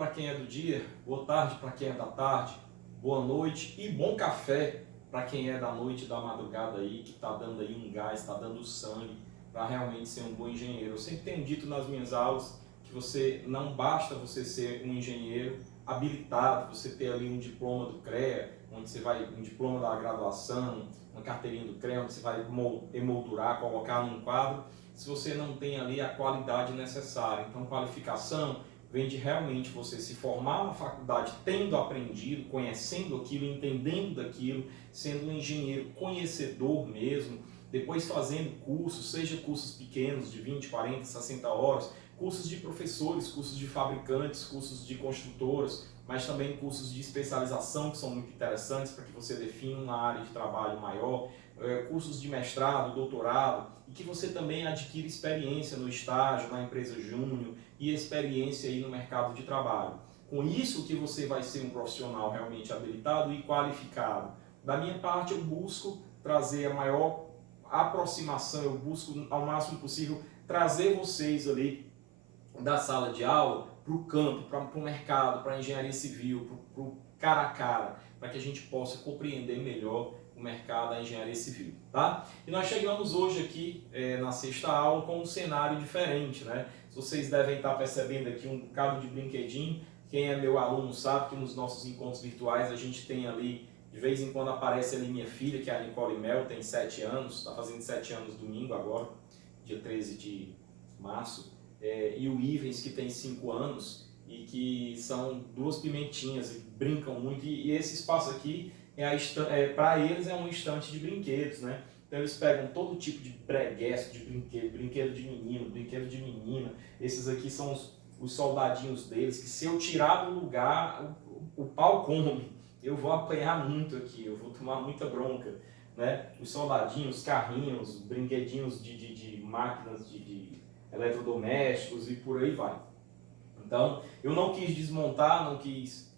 para quem é do dia, boa tarde para quem é da tarde, boa noite e bom café para quem é da noite e da madrugada aí, que está dando aí um gás, está dando sangue para realmente ser um bom engenheiro. Eu sempre tenho dito nas minhas aulas que você não basta você ser um engenheiro habilitado, você ter ali um diploma do CREA, onde você vai, um diploma da graduação, uma carteirinha do CREA, onde você vai emoldurar, colocar num quadro, se você não tem ali a qualidade necessária. Então, qualificação vem de realmente você se formar na faculdade tendo aprendido, conhecendo aquilo, entendendo daquilo, sendo um engenheiro conhecedor mesmo, depois fazendo cursos, seja cursos pequenos de 20, 40, 60 horas, cursos de professores, cursos de fabricantes, cursos de construtoras, mas também cursos de especialização que são muito interessantes para que você defina uma área de trabalho maior, cursos de mestrado, doutorado, e que você também adquire experiência no estágio, na empresa júnior e experiência aí no mercado de trabalho. Com isso que você vai ser um profissional realmente habilitado e qualificado. Da minha parte, eu busco trazer a maior aproximação, eu busco ao máximo possível trazer vocês ali da sala de aula para o campo, para o mercado, para a engenharia civil, para o cara a cara, para que a gente possa compreender melhor o mercado da engenharia civil, tá? E nós chegamos hoje aqui na sexta aula com um cenário diferente, né? Vocês devem estar percebendo aqui um bocado de brinquedinho. Quem é meu aluno sabe que nos nossos encontros virtuais a gente tem ali, de vez em quando aparece ali minha filha, que é a Nicole Mel, tem 7 anos, está fazendo 7 anos domingo agora, dia 13 de março. E o Ivens, que tem 5 anos e que são duas pimentinhas e brincam muito, e esse espaço aqui para eles é um estante de brinquedos, né? Então eles pegam todo tipo de breguesso de brinquedo, brinquedo de menino, brinquedo de menina. Esses aqui são os soldadinhos deles, que se eu tirar do lugar, o pau come. Eu vou apanhar muito aqui, eu vou tomar muita bronca, né? Os soldadinhos, carrinhos, brinquedinhos de máquinas de eletrodomésticos e por aí vai. Então, eu não quis desmontar, não quis...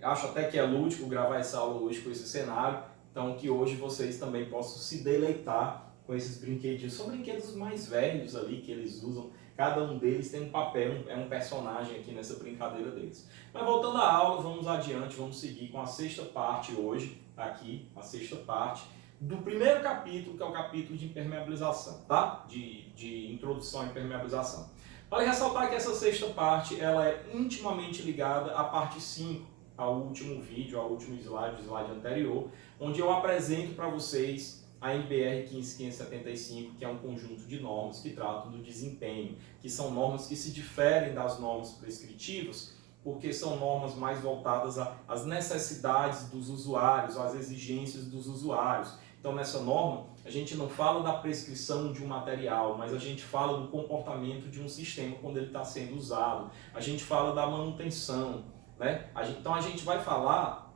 acho até que é lúdico gravar essa aula hoje com esse cenário, então que hoje vocês também possam se deleitar com esses brinquedinhos. São brinquedos mais velhos ali que eles usam, cada um deles tem um papel, é um personagem aqui nessa brincadeira deles. Mas voltando à aula, vamos adiante, vamos seguir com a sexta parte hoje, aqui, a sexta parte do primeiro capítulo, que é o capítulo de impermeabilização, tá? De introdução à impermeabilização. Vale ressaltar que essa sexta parte ela é intimamente ligada à parte 5, ao último vídeo, ao último slide, o slide anterior, onde eu apresento para vocês a NBR 15575, que é um conjunto de normas que tratam do desempenho, que são normas que se diferem das normas prescritivas, porque são normas mais voltadas às necessidades dos usuários, às exigências dos usuários. Então, nessa norma, a gente não fala da prescrição de um material, mas a gente fala do comportamento de um sistema quando ele está sendo usado. A gente fala da manutenção, né? Então, a gente vai falar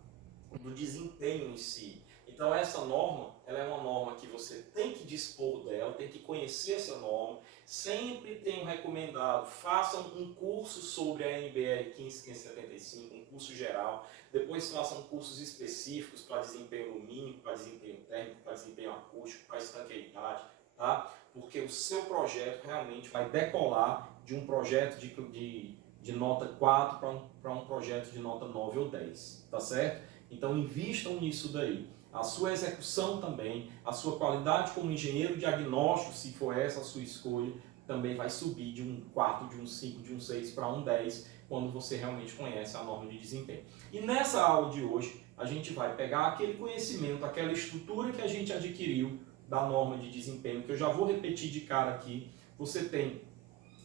do desempenho em si. Então, essa norma, ela é uma norma que você tem que dispor dela, tem que conhecer essa norma. Sempre tenho recomendado, façam um curso sobre a NBR 15575, um curso geral. Depois façam cursos específicos para desempenho lumínico, para desempenho térmico, para desempenho acústico, para estanqueidade, tá? Porque o seu projeto realmente vai decolar de um projeto de nota 4 para um projeto de nota 9 ou 10, tá certo? Então invistam nisso daí. A sua execução também, a sua qualidade como engenheiro diagnóstico, se for essa a sua escolha, também vai subir de um 4, de um 5, de um 6 para um 10, quando você realmente conhece a norma de desempenho. E nessa aula de hoje, a gente vai pegar aquele conhecimento, aquela estrutura que a gente adquiriu da norma de desempenho, que eu já vou repetir de cara aqui. Você tem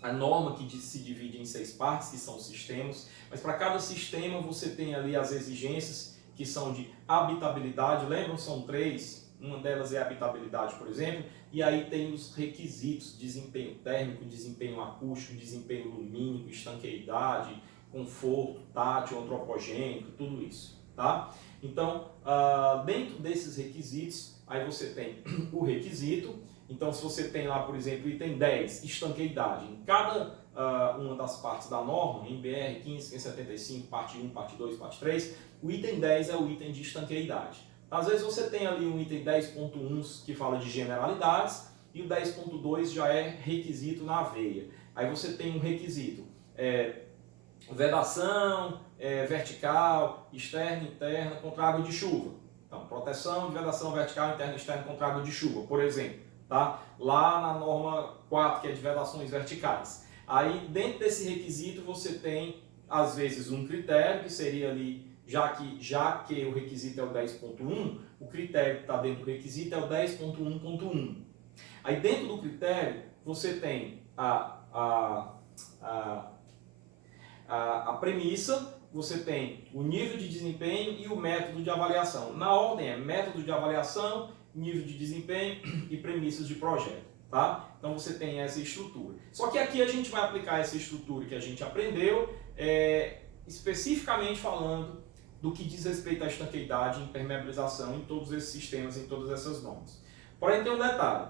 a norma que se divide em 6 partes, que são os sistemas, mas para cada sistema você tem ali as exigências, que são de habitabilidade, lembram? São 3, uma delas é a habitabilidade, por exemplo, e aí tem os requisitos, desempenho térmico, desempenho acústico, desempenho lumínico, estanqueidade, conforto, tátil, antropogênico, tudo isso, tá? Então, dentro desses requisitos, aí você tem o requisito. Então, se você tem lá, por exemplo, item 10, estanqueidade, em cada uma das partes da norma, em BR 15575, parte 1, parte 2, parte 3, o item 10 é o item de estanqueidade. Às vezes você tem ali um item 10.1 que fala de generalidades e o 10.2 já é requisito na veia. Aí você tem um requisito vedação vertical, externa, interna, contra água de chuva. Então, proteção de vedação vertical, interna e externa contra água de chuva, por exemplo. Tá? Lá na norma 4, que é de vedações verticais. Aí, dentro desse requisito, você tem, às vezes, um critério, que seria ali, já que o requisito é o 10.1, o critério que está dentro do requisito é o 10.1.1. Aí, dentro do critério, você tem a premissa, você tem o nível de desempenho e o método de avaliação. Na ordem é método de avaliação, nível de desempenho e premissas de projeto. Tá? Então você tem essa estrutura. Só que aqui a gente vai aplicar essa estrutura que a gente aprendeu, especificamente falando do que diz respeito à estanqueidade e impermeabilização em todos esses sistemas, em todas essas normas. Porém, tem um detalhe.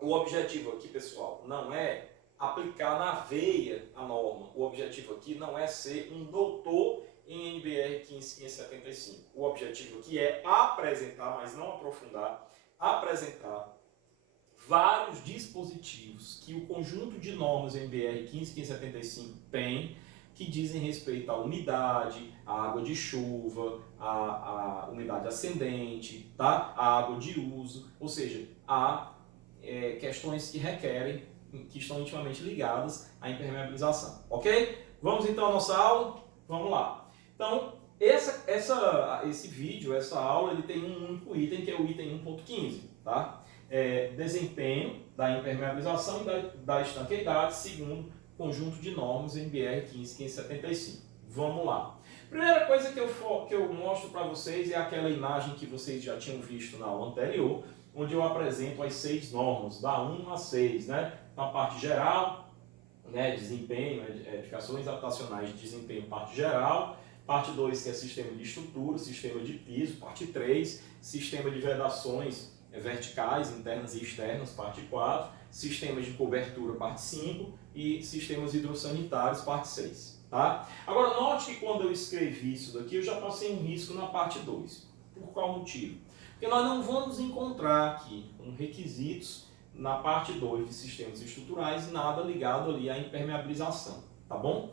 O objetivo aqui, pessoal, não é aplicar na veia a norma. O objetivo aqui não é ser um doutor em NBR 15575. O objetivo aqui é apresentar, mas não aprofundar, apresentar vários dispositivos que o conjunto de normas NBR 15575 tem, que dizem respeito à umidade, à água de chuva, à umidade ascendente, tá? À água de uso, ou seja, a questões que requerem, que estão intimamente ligadas à impermeabilização, ok? Vamos então à nossa aula? Vamos lá. Então, esse vídeo, essa aula, ele tem um único item, que é o item 1.15, tá? Desempenho da impermeabilização e da estanqueidade segundo conjunto de normas NBR 15575. Vamos lá. Primeira coisa que eu mostro para vocês é aquela imagem que vocês já tinham visto na aula anterior, onde eu apresento as 6 normas, da 1 a 6, né? Na parte geral, né, desempenho, edificações habitacionais de desempenho, parte geral. Parte 2, que é sistema de estrutura, sistema de piso. Parte 3, sistema de vedações verticais, internas e externas, parte 4. Sistemas de cobertura, parte 5. E sistemas hidrossanitários, parte 6. Tá? Agora, note que quando eu escrevi isso daqui, eu já passei um risco na parte 2. Por qual motivo? Porque nós não vamos encontrar aqui requisitos na parte 2 de sistemas estruturais, nada ligado ali à impermeabilização, tá bom?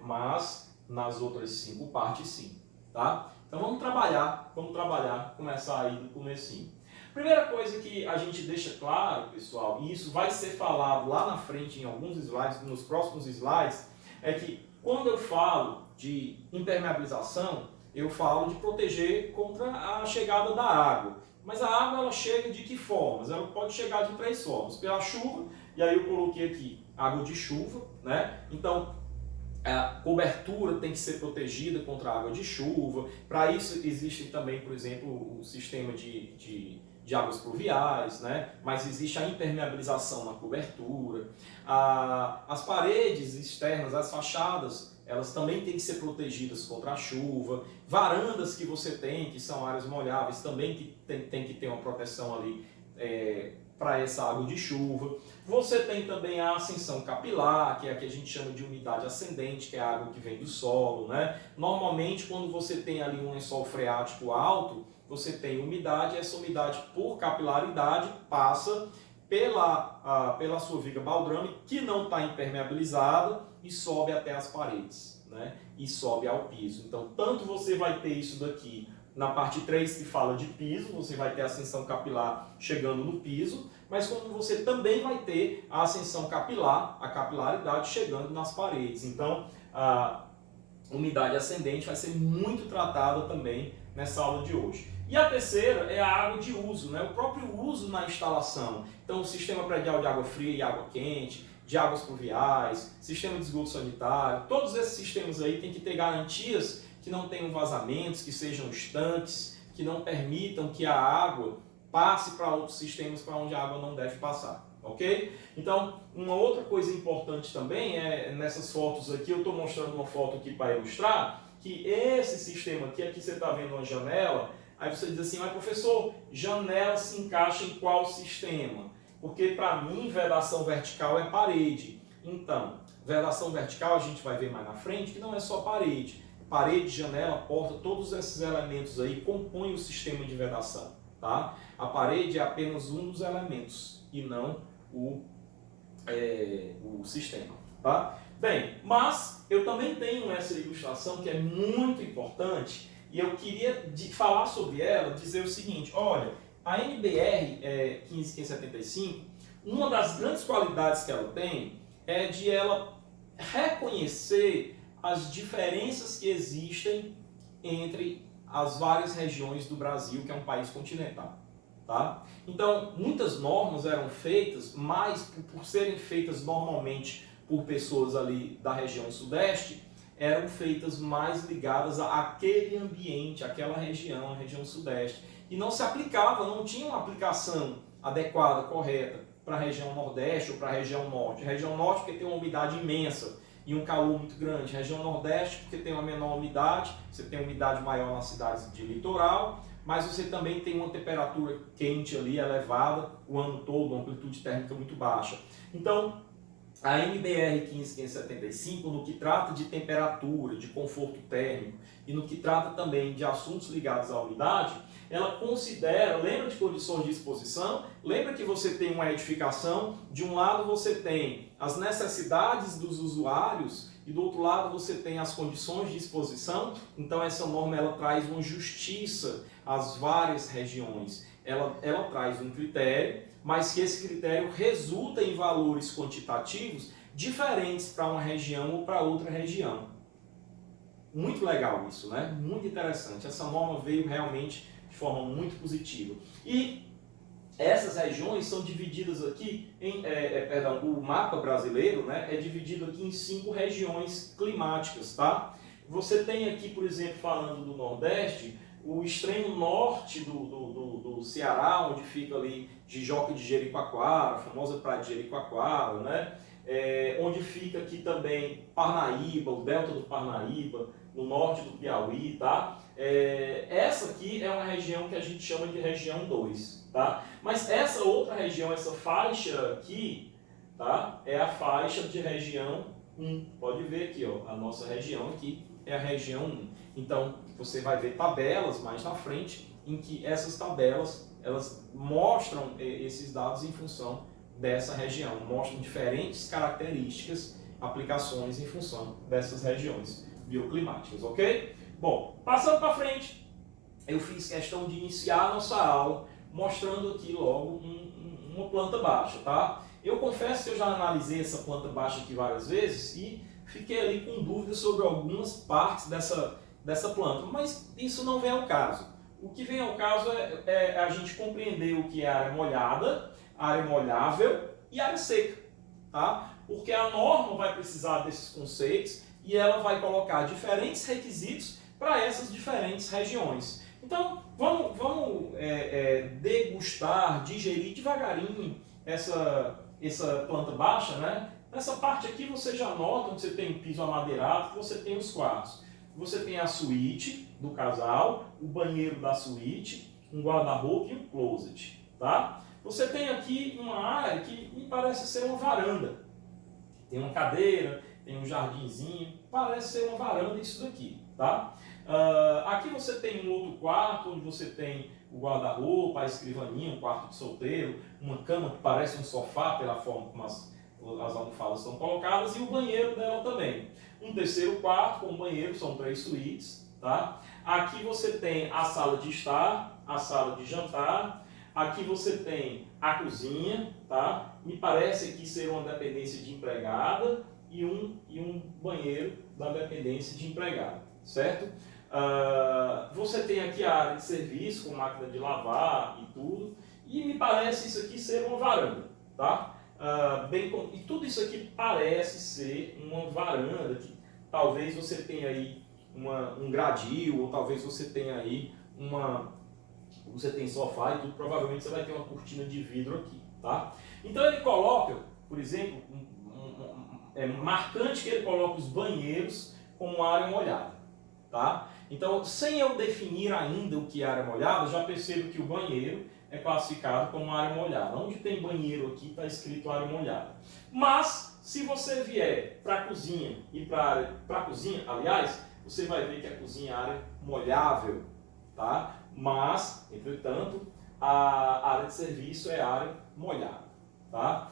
Mas nas outras 5 partes sim, tá? Então vamos trabalhar, começar aí do comecinho. Primeira coisa que a gente deixa claro, pessoal, e isso vai ser falado lá na frente em alguns slides, nos próximos slides, é que quando eu falo de impermeabilização, eu falo de proteger contra a chegada da água. Mas a água ela chega de que formas? Ela pode chegar de 3 formas. Pela chuva, e aí eu coloquei aqui água de chuva, né? Então a cobertura tem que ser protegida contra a água de chuva. Para isso existe também, por exemplo, o sistema de águas pluviais, né? Mas existe a impermeabilização na cobertura. As paredes externas, as fachadas, elas também têm que ser protegidas contra a chuva. Varandas que você tem, que são áreas molháveis, também tem que ter uma proteção ali para essa água de chuva. Você tem também a ascensão capilar, que é a que a gente chama de umidade ascendente, que é a água que vem do solo, né? Normalmente, quando você tem ali um lençol freático alto, você tem umidade, e essa umidade, por capilaridade, passa pela sua viga baldrame, que não está impermeabilizada, e sobe até as paredes, né? E sobe ao piso. Então, tanto você vai ter isso daqui na parte 3, que fala de piso, você vai ter a ascensão capilar chegando no piso, mas como você também vai ter a ascensão capilar, a capilaridade chegando nas paredes. Então, a umidade ascendente vai ser muito tratada também nessa aula de hoje. E a terceira é a água de uso, né? O próprio uso na instalação. Então, o sistema predial de água fria e água quente, de águas pluviais, sistema de esgoto sanitário, todos esses sistemas aí têm que ter garantias que não tenham vazamentos, que sejam estanques, que não permitam que a água passe para outros sistemas para onde a água não deve passar, ok? Então, uma outra coisa importante também é, nessas fotos aqui, eu estou mostrando uma foto aqui para ilustrar, que esse sistema aqui você está vendo uma janela, aí você diz assim, mas professor, janela se encaixa em qual sistema? Porque para mim, vedação vertical é parede. Então, vedação vertical a gente vai ver mais na frente, que não é só parede. Parede, janela, porta, todos esses elementos aí compõem o sistema de vedação, tá? A parede é apenas um dos elementos e não o sistema, tá? Bem, mas eu também tenho essa ilustração que é muito importante e eu queria falar sobre ela, dizer o seguinte, olha, a NBR 15575, uma das grandes qualidades que ela tem é de ela reconhecer as diferenças que existem entre as várias regiões do Brasil, que é um país continental. Tá? Então, muitas normas eram feitas, mas por serem feitas normalmente por pessoas ali da região sudeste, eram feitas mais ligadas àquele ambiente, àquela região, a região sudeste. E não se aplicava, não tinha uma aplicação adequada, correta, para a região nordeste ou para a região norte. A região norte porque tem uma umidade imensa e um calor muito grande. A região nordeste porque tem uma menor umidade, você tem uma umidade maior nas cidades de litoral, mas você também tem uma temperatura quente ali, elevada, o ano todo, uma amplitude térmica muito baixa. Então, a NBR 15575, no que trata de temperatura, de conforto térmico e no que trata também de assuntos ligados à umidade, ela considera, lembra de condições de exposição? Lembra que você tem uma edificação, de um lado você tem as necessidades dos usuários e do outro lado você tem as condições de exposição. Então essa norma ela traz uma justiça às várias regiões. Ela traz um critério, mas que esse critério resulta em valores quantitativos diferentes para uma região ou para outra região. Muito legal isso, né? Muito interessante. Essa norma veio realmente de forma muito positiva. E essas regiões são divididas aqui em, o mapa brasileiro, né, é dividido aqui em 5 regiões climáticas, tá? Você tem aqui, por exemplo, falando do Nordeste, o extremo norte do Ceará, onde fica ali Jijoca de Jericoacoara, a famosa praia de Jericoacoara, né? Onde fica aqui também Parnaíba, o delta do Parnaíba, no norte do Piauí, tá? Essa aqui é uma região que a gente chama de região 2, tá? Mas essa outra região, essa faixa aqui, tá? É a faixa de região 1. Pode ver aqui, ó, a nossa região aqui é a região 1. Então, você vai ver tabelas mais na frente, em que essas tabelas, elas mostram esses dados em função dessa região, mostram diferentes características, aplicações em função dessas regiões bioclimáticas, ok? Bom, passando para frente, eu fiz questão de iniciar a nossa aula mostrando aqui logo uma planta baixa, tá? Eu confesso que eu já analisei essa planta baixa aqui várias vezes e fiquei ali com dúvidas sobre algumas partes dessa planta, mas isso não vem ao caso. O que vem ao caso é a gente compreender o que é área molhada, área molhável e área seca, tá? Porque a norma vai precisar desses conceitos e ela vai colocar diferentes requisitos para essas diferentes regiões. Então, vamos degustar, digerir devagarinho essa planta baixa, né? Nessa parte aqui você já nota onde você tem o piso amadeirado, que você tem os quartos. Você tem a suíte do casal, o banheiro da suíte, um guarda-roupa e um closet, tá? Você tem aqui uma área que me parece ser uma varanda. Tem uma cadeira, tem um jardinzinho, parece ser uma varanda isso daqui, tá? Aqui você tem um outro quarto, onde você tem o guarda-roupa, a escrivaninha, um quarto de solteiro, uma cama que parece um sofá, pela forma como as almofadas estão colocadas, e o banheiro dela também. Um terceiro quarto com banheiro, são 3 suítes, tá? Aqui você tem a sala de estar, a sala de jantar, aqui você tem a cozinha, tá? Me parece aqui ser uma dependência de empregada e um banheiro da dependência de empregada, certo? Você tem aqui a área de serviço, com máquina de lavar e tudo, e me parece isso aqui ser uma varanda, tá? E tudo isso aqui parece ser uma varanda, que talvez você tenha aí um gradil, ou talvez você tenha aí você tem sofá e tudo, provavelmente você vai ter uma cortina de vidro aqui, tá? Então ele coloca, por exemplo, é marcante que ele coloca os banheiros como área molhada, tá? Então, sem eu definir ainda o que é área molhada, já percebo que o banheiro é classificado como área molhada. Onde tem banheiro aqui está escrito área molhada. Mas, se você vier para a cozinha e para a cozinha, aliás, você vai ver que a cozinha é área molhável, tá? Mas, entretanto, a área de serviço é área molhada, tá?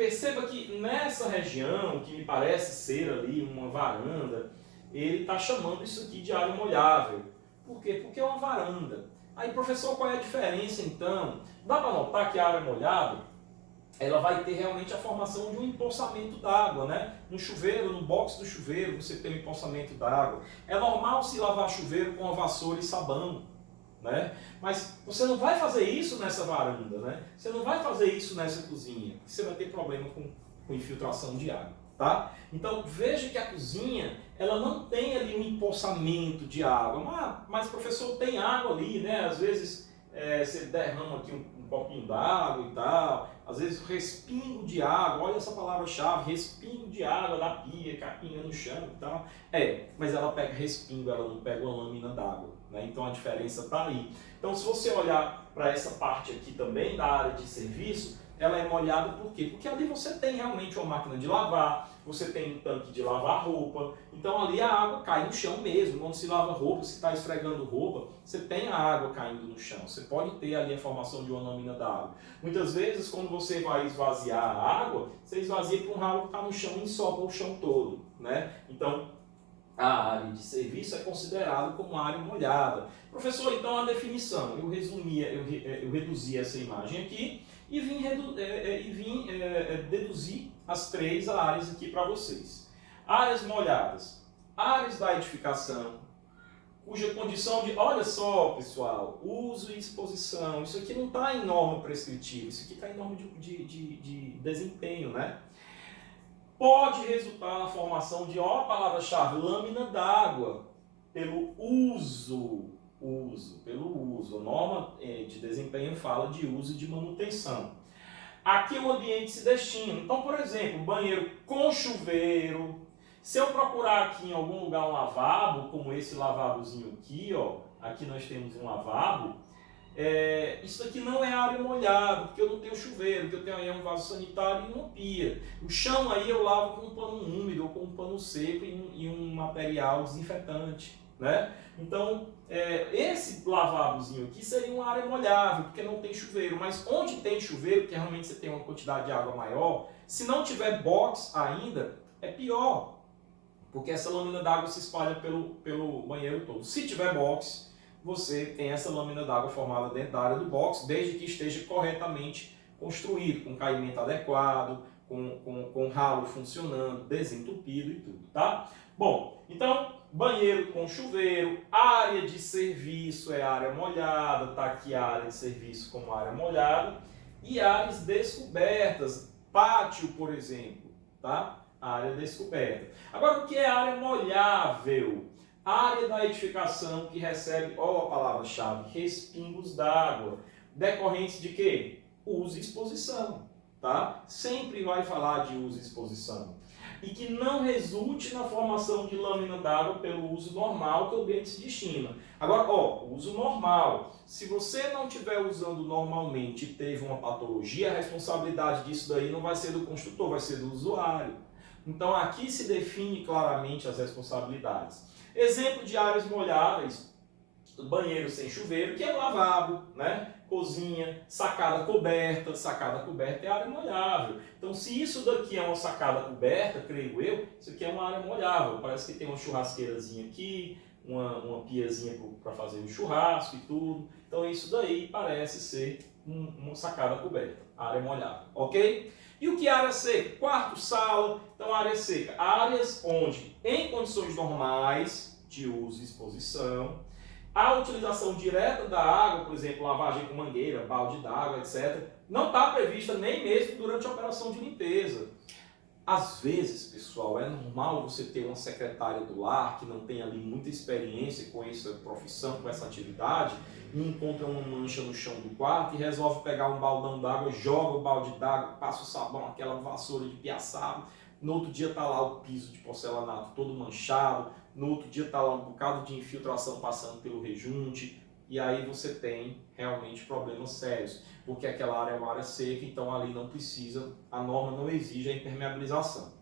perceba que nessa região, que me parece ser ali uma varanda, ele está chamando isso aqui de área molhável. Por quê? Porque é uma varanda. Aí, professor, qual é a diferença então? Dá para notar que a área molhada, ela vai ter realmente a formação de um empoçamento d'água, né? No chuveiro, no box do chuveiro, você tem um empoçamento d'água. É normal se lavar chuveiro com a vassoura e sabão, né? Mas você não vai fazer isso nessa varanda, né? Você não vai fazer isso nessa cozinha, porque você vai ter problema com infiltração de água, tá? Então veja que a cozinha, ela não tem ali um empoçamento de água, mas professor, tem água ali, né? Às vezes você derrama aqui um copinho d'água e tal, às vezes respingo de água, olha essa palavra-chave, respingo de água da pia, capinha no chão e tal. Mas ela pega respingo, ela não pega uma lâmina d'água, né? Então a diferença está aí. Então se você olhar para essa parte aqui também da área de serviço, ela é molhada por quê? Porque ali você tem realmente uma máquina de lavar, você tem um tanque de lavar roupa, então ali a água cai no chão mesmo. Quando se lava roupa, se está esfregando roupa, você tem a água caindo no chão, você pode ter ali a formação de uma lâmina d'água. Muitas vezes, quando você vai esvaziar a água, você esvazia para um ralo que está no chão e ensopa o chão todo, né? Então, a área de serviço é considerada como área molhada. Professor, então a definição, eu reduzi essa imagem aqui e vim deduzir as três áreas aqui para vocês. Áreas molhadas, áreas da edificação, cuja condição de, olha só pessoal, uso e exposição, isso aqui não está em norma prescritiva, isso aqui está em norma de desempenho, né? Pode resultar na formação de, ó, a palavra-chave, lâmina d'água, pelo uso. A norma de desempenho fala de uso e de manutenção. Aqui o ambiente se destina. Então, por exemplo, banheiro com chuveiro. Se eu procurar aqui em algum lugar um lavabo, como esse lavabozinho aqui, ó, aqui nós temos um lavabo, isso aqui não é área molhada, porque eu não tenho chuveiro, porque eu tenho aí um vaso sanitário e uma pia. O chão aí eu lavo com um pano úmido ou com um pano seco e um material desinfetante, né? Então, esse lavabozinho aqui seria uma área molhável, porque não tem chuveiro. Mas onde tem chuveiro, que realmente você tem uma quantidade de água maior, se não tiver box ainda, é pior, porque essa lâmina d'água se espalha pelo banheiro todo. Se tiver box, você tem essa lâmina d'água formada dentro da área do box, desde que esteja corretamente construído, com caimento adequado, com ralo funcionando, desentupido e tudo, tá? Bom, então, banheiro com chuveiro, área de serviço é área molhada, tá aqui a área de serviço como área molhada, e áreas descobertas, pátio, por exemplo, tá? Área descoberta. Agora, o que é área molhável? Área da edificação que recebe, ó a palavra-chave, respingos d'água, decorrentes de quê? Uso e exposição, tá? Sempre vai falar de uso e exposição. E que não resulte na formação de lâmina d'água pelo uso normal que o ambiente se destina. Agora, ó, uso normal. Se você não estiver usando normalmente e teve uma patologia, a responsabilidade disso daí não vai ser do construtor, vai ser do usuário. Então aqui se define claramente as responsabilidades. Exemplo de áreas molháveis, banheiro sem chuveiro, que é lavabo, né? Cozinha, sacada coberta é área molhável. Então se isso daqui é uma sacada coberta, creio eu, isso aqui é uma área molhável. Parece que tem uma churrasqueirazinha aqui, uma piazinha para fazer o churrasco e tudo. Então isso daí parece ser uma sacada coberta, área molhável, ok? E o que é área seca? Quarto, sala, então área seca. Áreas onde, em condições normais de uso e exposição, a utilização direta da água, por exemplo, lavagem com mangueira, balde d'água, etc., não está prevista nem mesmo durante a operação de limpeza. Às vezes, pessoal, é normal você ter uma secretária do lar que não tem ali muita experiência com essa profissão, com essa atividade, e encontra uma mancha no chão do quarto e resolve pegar um baldão d'água, joga o balde d'água, passa o sabão, aquela vassoura de piaçaba. No outro dia está lá o piso de porcelanato todo manchado, no outro dia está lá um bocado de infiltração passando pelo rejunte, e aí você tem realmente problemas sérios, porque aquela área é uma área seca, então ali não precisa, a norma não exige a impermeabilização,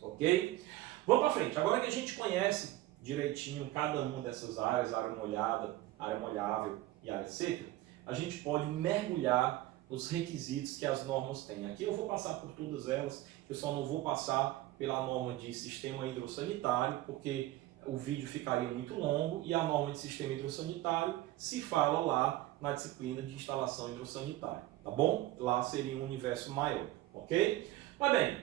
ok? Vamos para frente, agora que a gente conhece direitinho cada uma dessas áreas, área molhada, área molhável e área seca, a gente pode mergulhar os requisitos que as normas têm. Aqui eu vou passar por todas elas, eu só não vou passar pela norma de sistema hidrossanitário, porque o vídeo ficaria muito longo, e a norma de sistema hidrossanitário se fala lá na disciplina de instalação hidrossanitária, tá bom? Lá seria um universo maior, ok? Mas bem,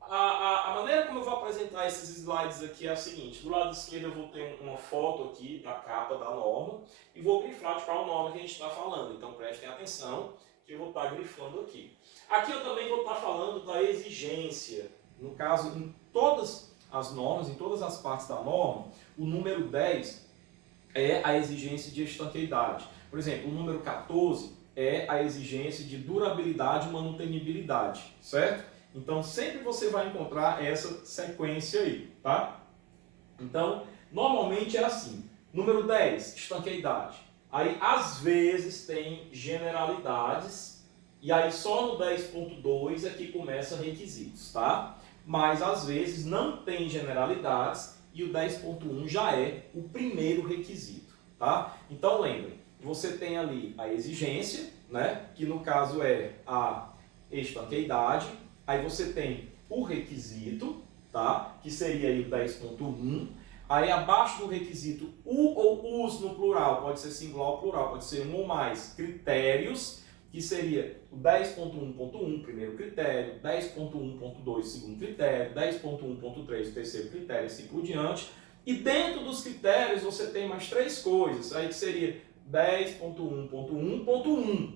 a maneira como eu vou apresentar esses slides aqui é a seguinte: do lado esquerdo eu vou ter uma foto aqui da capa da norma e vou grifar de qual norma que a gente está falando. Então prestem atenção que eu vou estar grifando aqui. Aqui eu também vou estar falando da exigência. No caso, em todas as normas, em todas as partes da norma, o número 10 é a exigência de estanqueidade. Por exemplo, o número 14 é a exigência de durabilidade e manutenibilidade, certo? Então, sempre você vai encontrar essa sequência aí, tá? Então, normalmente é assim. Número 10, estanqueidade. Aí, às vezes, tem generalidades, e aí só no 10.2 é que começa requisitos, tá? Mas, às vezes, não tem generalidades, e o 10.1 já é o primeiro requisito, tá? Então, lembrem, você tem ali a exigência, né? Que no caso é a estanqueidade. Aí você tem o requisito, tá? Que seria aí o 10.1. Aí abaixo do requisito, o ou os no plural, pode ser singular ou plural, pode ser um ou mais critérios, que seria o 10.1.1, primeiro critério, 10.1.2, segundo critério, 10.1.3, terceiro critério, assim por diante. E dentro dos critérios você tem mais três coisas, aí que seria 10.1.1.1,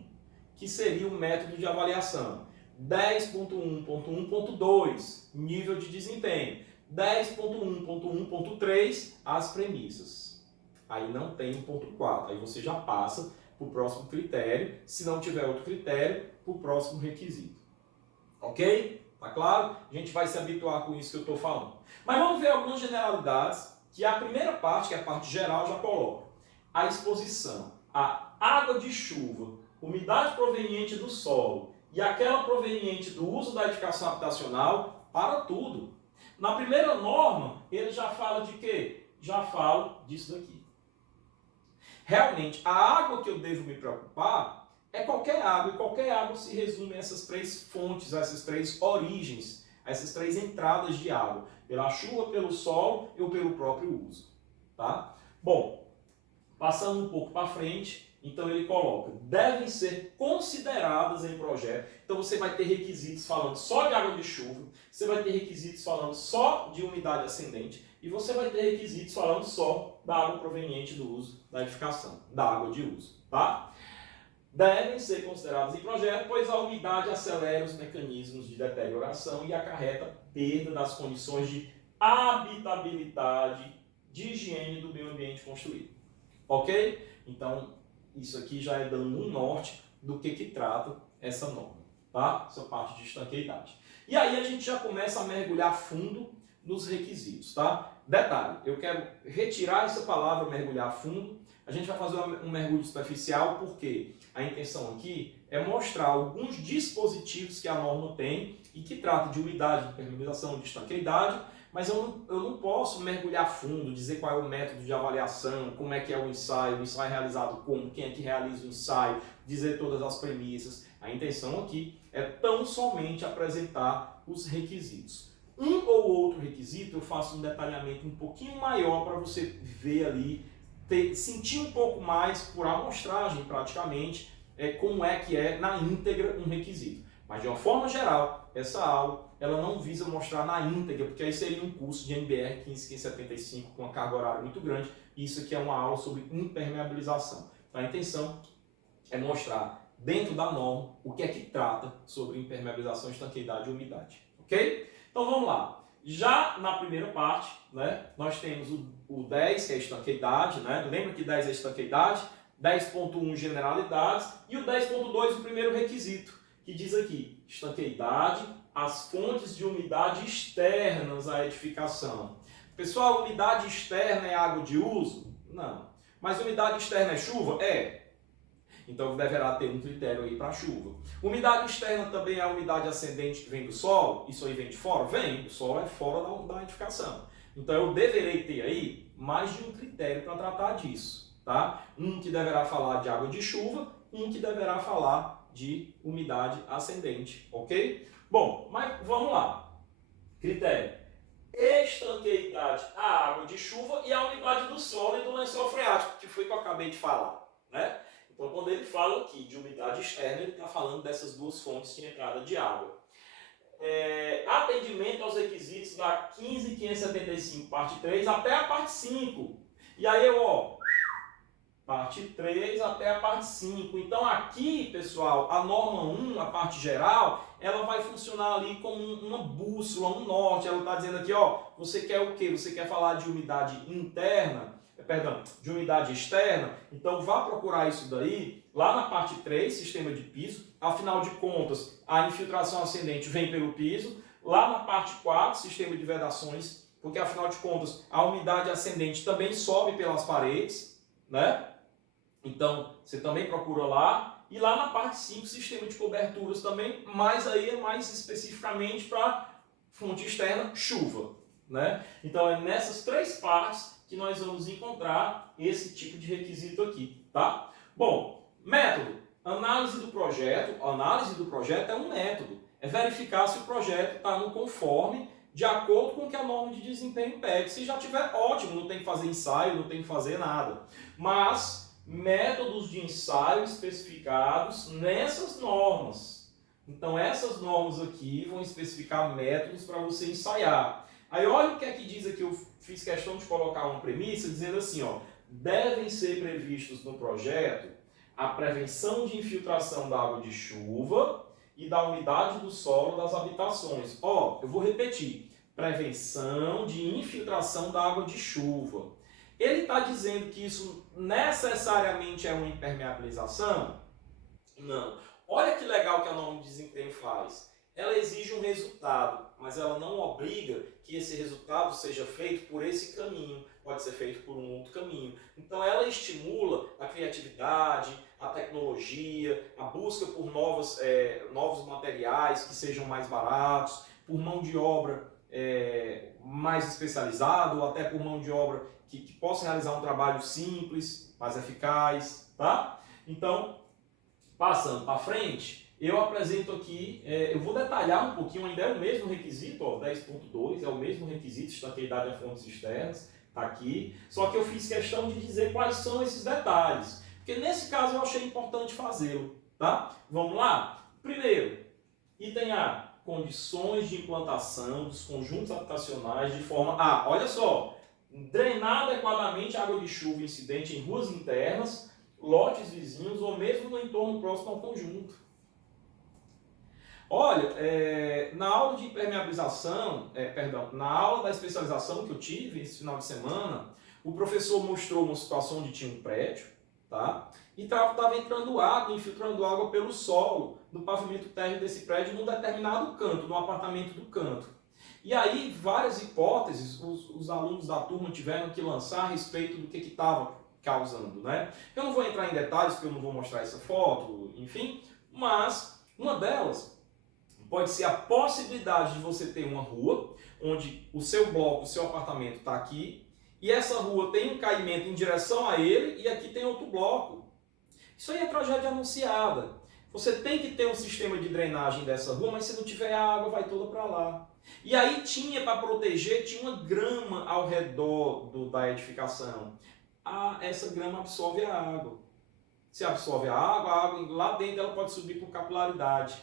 que seria o método de avaliação. 10.1.1.2, nível de desempenho. 10.1.1.3, as premissas. Aí não tem o ponto 4, aí você já passa para o próximo critério, se não tiver outro critério, para o próximo requisito. Ok? Tá claro? A gente vai se habituar com isso que eu estou falando. Mas vamos ver algumas generalidades, que a primeira parte, que é a parte geral, já coloca. A exposição, a água de chuva, umidade proveniente do solo, e aquela proveniente do uso da edificação habitacional, para tudo. Na primeira norma, ele já fala de quê? Já fala disso daqui. Realmente, a água que eu devo me preocupar é qualquer água, e qualquer água se resume a essas três fontes, a essas três origens, a essas três entradas de água, pela chuva, pelo solo ou pelo próprio uso. Tá? Bom, passando um pouco para frente, então ele coloca, devem ser consideradas em projeto. Então você vai ter requisitos falando só de água de chuva, você vai ter requisitos falando só de umidade ascendente, e você vai ter requisitos falando só da água proveniente do uso da edificação, da água de uso, tá? Devem ser consideradas em projeto, pois a umidade acelera os mecanismos de deterioração e acarreta perda das condições de habitabilidade, de higiene do meio ambiente construído. Ok? Então, isso aqui já é dando um norte do que trata essa norma, tá? Essa parte de estanqueidade. E aí a gente já começa a mergulhar fundo nos requisitos, tá? Detalhe, eu quero retirar essa palavra mergulhar fundo. A gente vai fazer um mergulho superficial porque a intenção aqui é mostrar alguns dispositivos que a norma tem e que trata de umidade, de permeabilização, de estanqueidade, mas eu não posso mergulhar fundo, dizer qual é o método de avaliação, como é que é o ensaio é realizado como, quem é que realiza o ensaio, dizer todas as premissas. A intenção aqui é tão somente apresentar os requisitos. Um ou outro requisito eu faço um detalhamento um pouquinho maior para você ver ali, sentir um pouco mais por amostragem praticamente como é que é na íntegra um requisito. Mas de uma forma geral, essa aula ela não visa mostrar na íntegra, porque aí seria um curso de NBR 15575 com uma carga horária muito grande, e isso aqui é uma aula sobre impermeabilização. Então, a intenção é mostrar dentro da norma o que é que trata sobre impermeabilização, estanqueidade e umidade. Ok? Então vamos lá. Já na primeira parte, né, nós temos o 10, que é a estanqueidade, né? Lembra que 10 é estanqueidade, 10.1 generalidades e o 10.2 o primeiro requisito, que diz aqui, estanqueidade, as fontes de umidade externas à edificação. Pessoal, umidade externa é água de uso? Não. Mas umidade externa é chuva? É. Então deverá ter um critério aí para chuva. Umidade externa também é a umidade ascendente que vem do solo? Isso aí vem de fora? Vem. O solo é fora da edificação. Então eu deverei ter aí mais de um critério para tratar disso. Tá? Um que deverá falar de água de chuva um que deverá falar de umidade ascendente, ok? Bom, mas vamos lá. Critério: estanqueidade à água de chuva e a umidade do solo e do lençol freático, que foi o que eu acabei de falar, né? Então, quando ele fala aqui de umidade externa, ele está falando dessas duas fontes de entrada de água. Atendimento aos requisitos da 15.575, parte 3, até a parte 5. E aí parte 3 até a parte 5. Então aqui, pessoal, a norma 1, a parte geral, ela vai funcionar ali como uma bússola, um norte. Ela está dizendo aqui, você quer o quê? Você quer falar de umidade interna, de umidade externa? Então vá procurar isso daí, lá na parte 3, sistema de piso. Afinal de contas, a infiltração ascendente vem pelo piso. Lá na parte 4, sistema de vedações, porque afinal de contas, a umidade ascendente também sobe pelas paredes, né? Então, você também procura lá. E lá na parte 5, sistema de coberturas também, mas aí é mais especificamente para fonte externa, chuva, né? Então, é nessas 3 partes que nós vamos encontrar esse tipo de requisito aqui, tá? Bom, método. Análise do projeto. Análise do projeto é um método. É verificar se o projeto está no conforme, de acordo com o que a norma de desempenho pede. Se já tiver, ótimo, não tem que fazer ensaio, não tem que fazer nada. Mas métodos de ensaio especificados nessas normas. Então essas normas aqui vão especificar métodos para você ensaiar. Aí olha o que é que diz aqui, eu fiz questão de colocar uma premissa dizendo assim, devem ser previstos no projeto a prevenção de infiltração da água de chuva e da umidade do solo das habitações. Eu vou repetir, prevenção de infiltração da água de chuva. Ele está dizendo que isso necessariamente é uma impermeabilização? Não. Olha que legal que a norma de desempenho faz. Ela exige um resultado, mas ela não obriga que esse resultado seja feito por esse caminho. Pode ser feito por um outro caminho. Então ela estimula a criatividade, a tecnologia, a busca por novos materiais que sejam mais baratos, por mão de obra mais especializada ou até por mão de obra que possa realizar um trabalho simples, mais eficaz, tá? Então, passando para frente, eu apresento aqui, eu vou detalhar um pouquinho, ainda é o mesmo requisito, 10.2, é o mesmo requisito, estanqueidade a fontes externas, está aqui, só que eu fiz questão de dizer quais são esses detalhes, porque nesse caso eu achei importante fazê-lo, tá? Vamos lá? Primeiro, item A, condições de implantação dos conjuntos habitacionais de forma a, olha só, drenar adequadamente a água de chuva incidente em ruas internas, lotes vizinhos ou mesmo no entorno próximo ao conjunto. Olha, na aula de impermeabilização, na aula da especialização que eu tive esse final de semana, o professor mostrou uma situação onde tinha um prédio, tá? E estava entrando água, infiltrando água pelo solo do pavimento térreo desse prédio num determinado canto, no apartamento do canto. E aí, várias hipóteses os alunos da turma tiveram que lançar a respeito do que estava causando, né? Eu não vou entrar em detalhes, porque eu não vou mostrar essa foto, enfim, mas uma delas pode ser a possibilidade de você ter uma rua, onde o seu bloco, o seu apartamento está aqui, e essa rua tem um caimento em direção a ele, e aqui tem outro bloco. Isso aí é tragédia anunciada. Você tem que ter um sistema de drenagem dessa rua, mas se não tiver a água, vai toda para lá. E aí tinha, para proteger, tinha uma grama ao redor da edificação. Essa grama absorve a água. Se absorve a água lá dentro ela pode subir por capilaridade.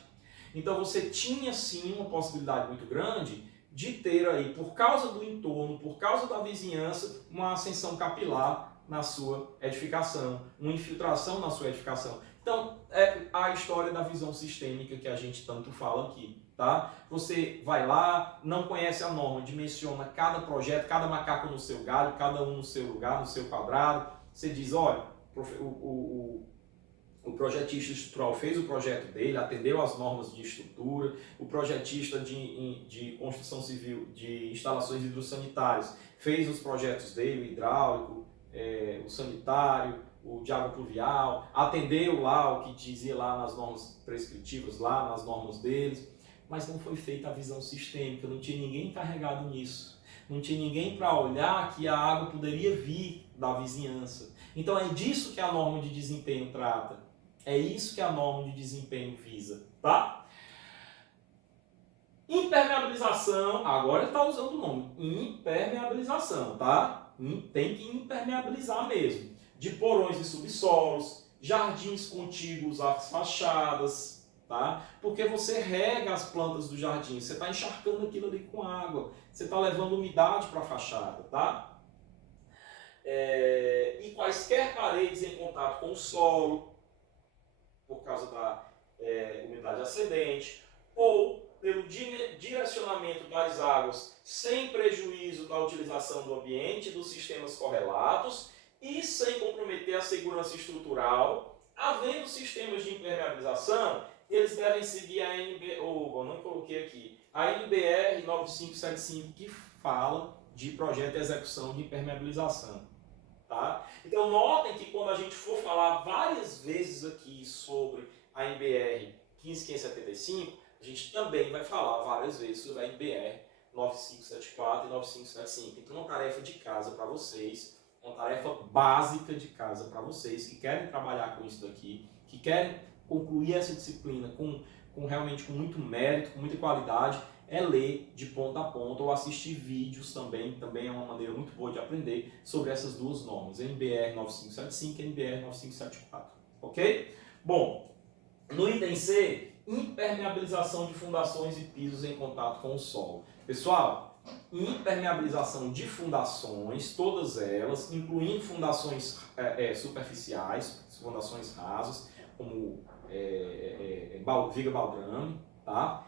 Então você tinha sim uma possibilidade muito grande de ter aí, por causa do entorno, por causa da vizinhança, uma ascensão capilar na sua edificação, uma infiltração na sua edificação. Então, é a história da visão sistêmica que a gente tanto fala aqui, tá? Você vai lá, não conhece a norma, dimensiona cada projeto, cada macaco no seu galho, cada um no seu lugar, no seu quadrado. Você diz, olha, o projetista estrutural fez o projeto dele, atendeu às normas de estrutura, o projetista de construção civil, de instalações hidrossanitárias, fez os projetos dele, o hidráulico, o sanitário, o de água pluvial, atendeu lá o que dizia lá nas normas prescritivas, lá nas normas deles, mas não foi feita a visão sistêmica, não tinha ninguém encarregado nisso, não tinha ninguém para olhar que a água poderia vir da vizinhança. Então é disso que a norma de desempenho trata. É isso que a norma de desempenho visa, tá? Impermeabilização, agora ele está usando o nome, impermeabilização, tá? Tem que impermeabilizar mesmo. De porões e subsolos, jardins contíguos às fachadas, tá? Porque você rega as plantas do jardim, você está encharcando aquilo ali com água, você está levando umidade para a fachada, tá? E quaisquer paredes em contato com o solo, por causa da umidade ascendente, ou pelo direcionamento das águas sem prejuízo da utilização do ambiente e dos sistemas correlatos e sem comprometer a segurança estrutural, havendo sistemas de impermeabilização, eles devem seguir a a NBR 9575, que fala de projeto de execução de impermeabilização. Tá? Então notem que quando a gente for falar várias vezes aqui sobre a NBR 15575, a gente também vai falar várias vezes sobre a NBR 9574 e 9575. Então, uma tarefa de casa para vocês, uma tarefa básica de casa para vocês que querem trabalhar com isso daqui, que querem concluir essa disciplina realmente com muito mérito, com muita qualidade, é ler de ponta a ponta ou assistir vídeos também é uma maneira muito boa de aprender sobre essas duas normas, NBR 9575 e NBR 9574, ok? Bom, no item C, impermeabilização de fundações e pisos em contato com o solo. Pessoal, impermeabilização de fundações, todas elas, incluindo fundações superficiais, fundações rasas, como viga baldrame, tá?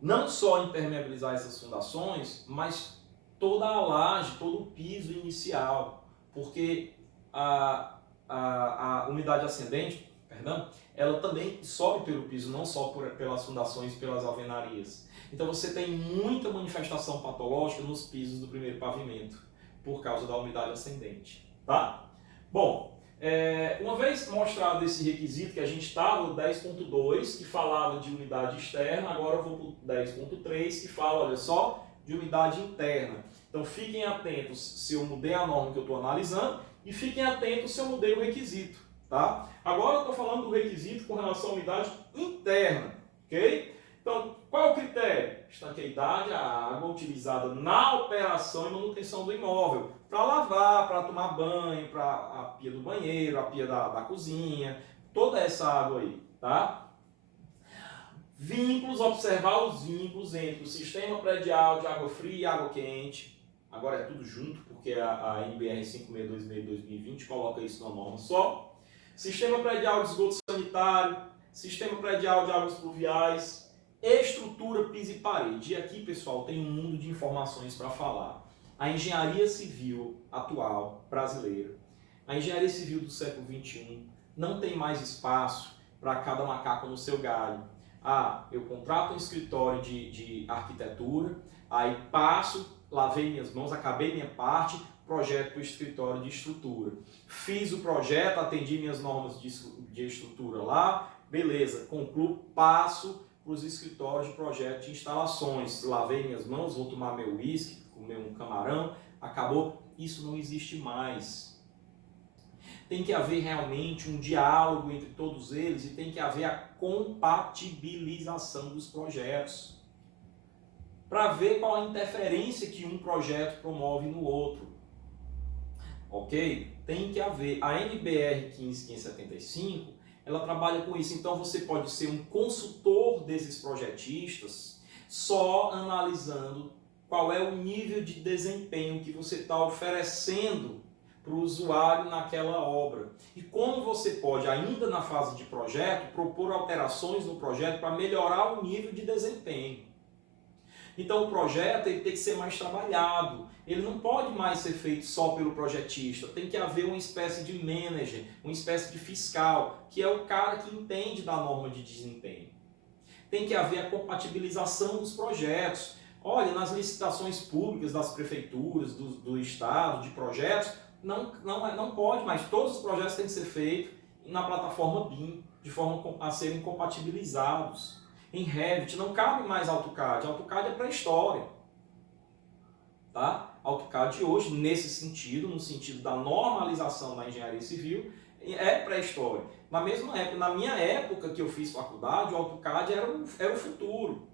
Não só impermeabilizar essas fundações, mas toda a laje, todo o piso inicial, porque a umidade ascendente, ela também sobe pelo piso, não só pelas fundações e pelas alvenarias. Então você tem muita manifestação patológica nos pisos do primeiro pavimento, por causa da umidade ascendente, tá? Bom, uma vez mostrado esse requisito, que a gente estava no 10.2, que falava de umidade externa, agora eu vou para o 10.3, que fala, olha só, de umidade interna. Então fiquem atentos se eu mudei a norma que eu estou analisando e fiquem atentos se eu mudei o requisito, tá? Agora eu estou falando do requisito com relação à umidade interna, ok? Então, qual é o critério? Estanqueidade, a água utilizada na operação e manutenção do imóvel, para lavar, para tomar banho, para a pia do banheiro, a pia da cozinha, toda essa água aí, tá? Vínculos, observar os vínculos entre o sistema predial de água fria e água quente. Agora é tudo junto, porque a NBR 5626/2020 coloca isso numa norma só. Sistema predial de esgoto sanitário, sistema predial de águas pluviais, estrutura, piso e parede. E aqui, pessoal, tem um mundo de informações para falar. A engenharia civil atual brasileira, a engenharia civil do século XXI, não tem mais espaço para cada macaco no seu galho. Eu contrato um escritório de arquitetura, aí passo, lavei minhas mãos, acabei minha parte, projeto para o escritório de estrutura. Fiz o projeto, atendi minhas normas de estrutura lá, beleza, concluo, passo para os escritórios de projeto de instalações. Lavei minhas mãos, vou tomar meu uísque, comer um camarão, acabou. Isso não existe mais. Tem que haver realmente um diálogo entre todos eles e tem que haver a compatibilização dos projetos para ver qual a interferência que um projeto promove no outro. Ok? Tem que haver. A NBR 15575, ela trabalha com isso. Então você pode ser um consultor desses projetistas só analisando qual é o nível de desempenho que você está oferecendo para o usuário naquela obra. E como você pode, ainda na fase de projeto, propor alterações no projeto para melhorar o nível de desempenho. Então o projeto ele tem que ser mais trabalhado, ele não pode mais ser feito só pelo projetista, tem que haver uma espécie de manager, uma espécie de fiscal, que é o cara que entende da norma de desempenho. Tem que haver a compatibilização dos projetos. Olha, nas licitações públicas das prefeituras, do estado, de projetos, não pode mais, todos os projetos têm que ser feitos na plataforma BIM, de forma a serem compatibilizados. Em Revit não cabe mais AutoCAD, AutoCAD é pré-história. Tá? AutoCAD hoje, nesse sentido, no sentido da normalização da engenharia civil, é pré-história. Na mesma época, na minha época que eu fiz faculdade, o AutoCAD era o futuro.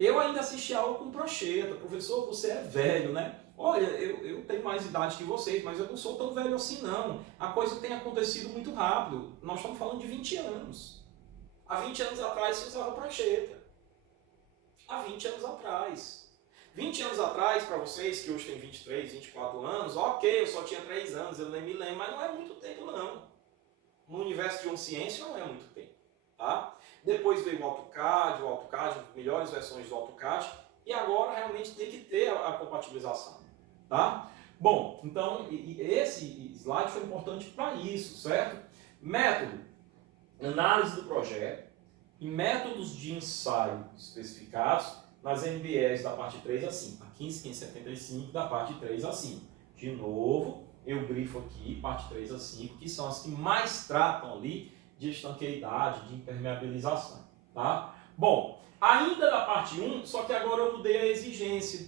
Eu ainda assisti aula com prancheta. Professor, você é velho, né? Olha, eu tenho mais idade que vocês, mas eu não sou tão velho assim, não. A coisa tem acontecido muito rápido. Nós estamos falando de 20 anos. Há 20 anos atrás se usava prancheta. Há 20 anos atrás. 20 anos atrás, para vocês que hoje têm 23, 24 anos, ok, eu só tinha 3 anos, eu nem me lembro, mas não é muito tempo, não. No universo de uma ciência não é muito tempo. Tá? Depois veio o AutoCAD, melhores versões do AutoCAD, e agora realmente tem que ter a compatibilização. Tá? Bom, então esse slide foi importante para isso, certo? Método, análise do projeto e métodos de ensaio especificados nas NBS da parte 3 a 5, a 15575 da parte 3 a 5. De novo, eu grifo aqui parte 3 a 5, que são as que mais tratam ali de estanqueidade, de impermeabilização. Tá? Bom, ainda da parte 1, só que agora eu mudei a exigência.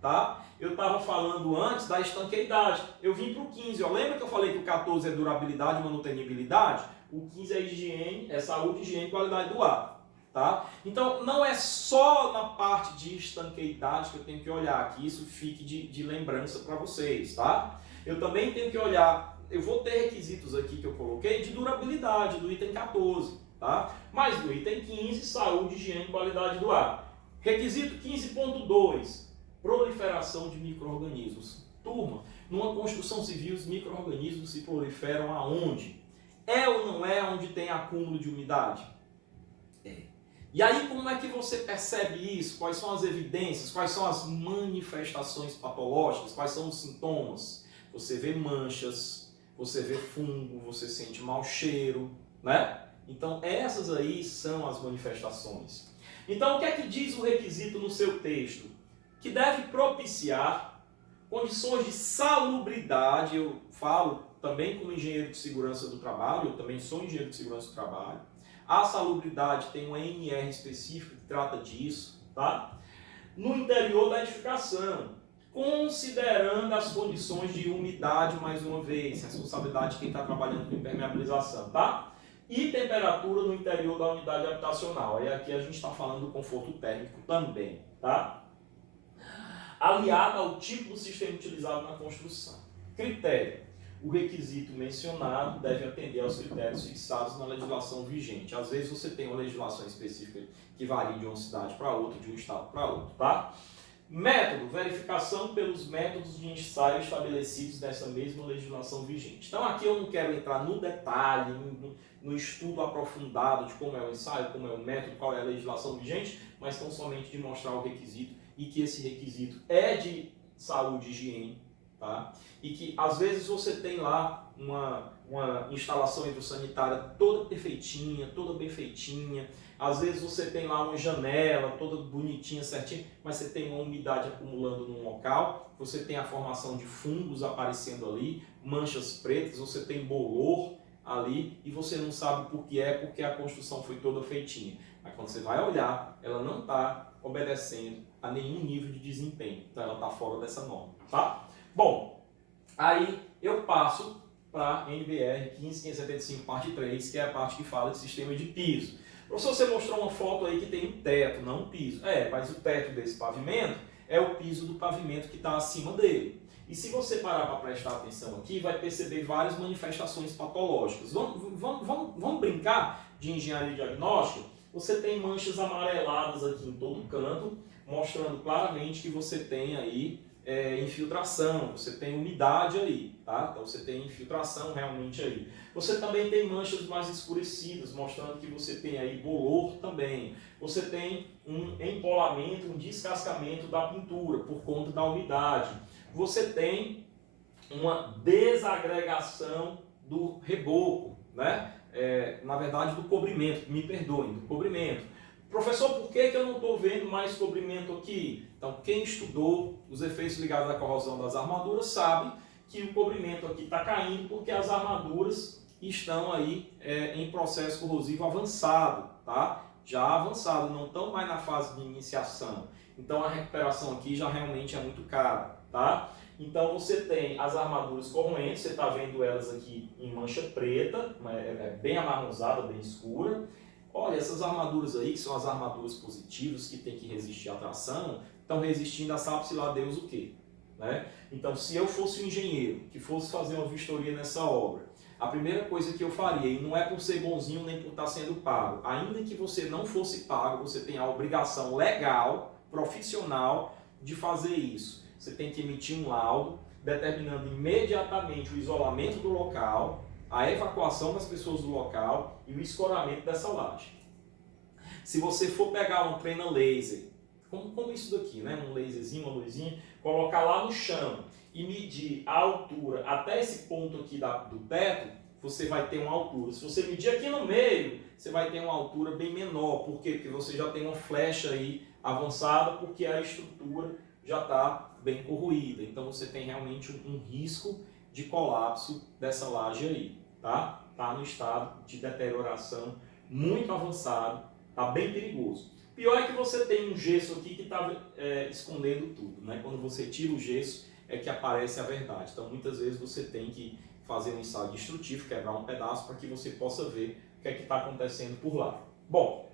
Tá? Eu estava falando antes da estanqueidade, eu vim para o 15. Ó. Lembra que eu falei que o 14 é durabilidade e manutenibilidade? O 15 é higiene, é saúde, higiene e qualidade do ar. Tá? Então, não é só na parte de estanqueidade que eu tenho que olhar, que isso fique de lembrança para vocês. Tá? Eu também tenho que olhar, eu vou ter requisitos aqui que eu coloquei de durabilidade, do item 14. Tá? Mas do item 15, saúde, higiene e qualidade do ar. Requisito 15.2, proliferação de micro-organismos. Turma, numa construção civil, os micro-organismos se proliferam aonde? É ou não é onde tem acúmulo de umidade? É. E aí, como é que você percebe isso? Quais são as evidências? Quais são as manifestações patológicas? Quais são os sintomas? Você vê manchas, você vê fungo, você sente mau cheiro, né? Então, essas aí são as manifestações. Então, o que é que diz o requisito no seu texto? Que deve propiciar condições de salubridade. Eu falo também como engenheiro de segurança do trabalho, eu também sou engenheiro de segurança do trabalho. A salubridade tem uma NR específica que trata disso, tá? No interior da edificação, considerando as condições de umidade, mais uma vez, responsabilidade de quem está trabalhando com impermeabilização, tá? E temperatura no interior da unidade habitacional. E aqui a gente está falando do conforto térmico também, tá? Aliado ao tipo do sistema utilizado na construção. Critério. O requisito mencionado deve atender aos critérios fixados na legislação vigente. Às vezes você tem uma legislação específica que varia de uma cidade para outra, de um estado para outro, tá? Método, verificação pelos métodos de ensaio estabelecidos nessa mesma legislação vigente. Então aqui eu não quero entrar no detalhe, no estudo aprofundado de como é o ensaio, como é o método, qual é a legislação vigente, mas tão somente de mostrar o requisito e que esse requisito é de saúde e higiene, tá? E que às vezes você tem lá uma instalação hidrossanitária toda perfeitinha, toda bem feitinha, às vezes você tem lá uma janela toda bonitinha, certinha, mas você tem uma umidade acumulando num local, você tem a formação de fungos aparecendo ali, manchas pretas, você tem bolor ali e você não sabe por que é, porque a construção foi toda feitinha. Mas quando você vai olhar, ela não está obedecendo a nenhum nível de desempenho, então ela está fora dessa norma, tá? Bom, aí eu passo para NBR 15575 parte 3, que é a parte que fala de sistema de piso. Professor, você mostrou uma foto aí que tem um teto, não um piso. Mas o teto desse pavimento é o piso do pavimento que está acima dele. E se você parar para prestar atenção aqui, vai perceber várias manifestações patológicas. Vamos brincar de engenharia diagnóstica? Você tem manchas amareladas aqui em todo canto, mostrando claramente que você tem aí infiltração, você tem umidade aí, tá? Então você tem infiltração realmente aí. Você também tem manchas mais escurecidas, mostrando que você tem aí bolor também. Você tem um empolamento, um descascamento da pintura por conta da umidade. Você tem uma desagregação do reboco, né? Na verdade do cobrimento, me perdoem, do cobrimento. Professor, por que eu não estou vendo mais cobrimento aqui? Então, quem estudou os efeitos ligados à corrosão das armaduras sabe que o cobrimento aqui está caindo porque as armaduras estão aí em processo corrosivo avançado, tá? Já avançado, não estão mais na fase de iniciação. Então, a recuperação aqui já realmente é muito cara, tá? Então você tem as armaduras corroentes, você está vendo elas aqui em mancha preta, é bem amarronzada, bem escura. Olha, essas armaduras aí, que são as armaduras positivas, que tem que resistir à tração, estão resistindo a sabe-se lá Deus o quê. Né? Então, se eu fosse um engenheiro que fosse fazer uma vistoria nessa obra, a primeira coisa que eu faria, e não é por ser bonzinho nem por estar sendo pago, ainda que você não fosse pago, você tem a obrigação legal, profissional, de fazer isso. Você tem que emitir um laudo, determinando imediatamente o isolamento do local, a evacuação das pessoas do local e o escoramento dessa laje. Se você for pegar uma trena laser, como isso daqui, né? Um laserzinho, uma luzinha, colocar lá no chão e medir a altura até esse ponto aqui do teto, você vai ter uma altura. Se você medir aqui no meio, você vai ter uma altura bem menor. Por quê? Porque você já tem uma flecha aí avançada, porque a estrutura já está bem corroída. Então você tem realmente um risco de colapso dessa laje aí, tá? Está no estado de deterioração muito avançado, está bem perigoso. Pior é que você tem um gesso aqui que está escondendo tudo, né? Quando você tira o gesso é que aparece a verdade. Então muitas vezes você tem que fazer um ensaio destrutivo, quebrar um pedaço para que você possa ver o que é que está acontecendo por lá. Bom,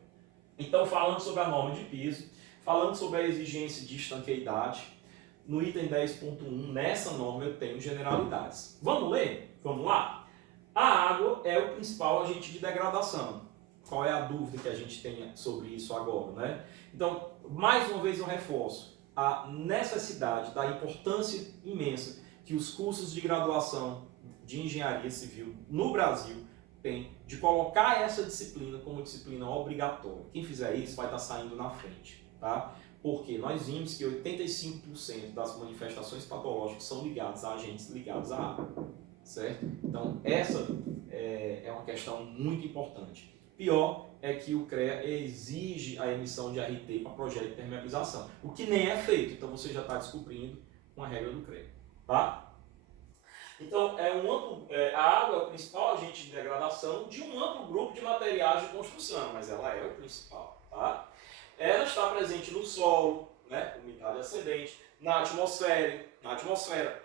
então falando sobre a norma de piso, falando sobre a exigência de estanqueidade, no item 10.1, nessa norma eu tenho generalidades. Vamos ler? Vamos lá? A água é o principal agente de degradação. Qual é a dúvida que a gente tem sobre isso agora, né? Então, mais uma vez eu reforço a necessidade da importância imensa que os cursos de graduação de engenharia civil no Brasil têm de colocar essa disciplina como disciplina obrigatória. Quem fizer isso vai estar saindo na frente, tá? Porque nós vimos que 85% das manifestações patológicas são ligadas a agentes ligados à água, certo? Então, essa é uma questão muito importante. Pior é que o CREA exige a emissão de RT para projeto de permeabilização, o que nem é feito, então você já está descobrindo uma regra do CREA, tá? Então, a água é o principal agente de degradação de um amplo grupo de materiais de construção, mas ela é o principal, tá? Ela está presente no solo, né, umidade ascendente, na atmosfera,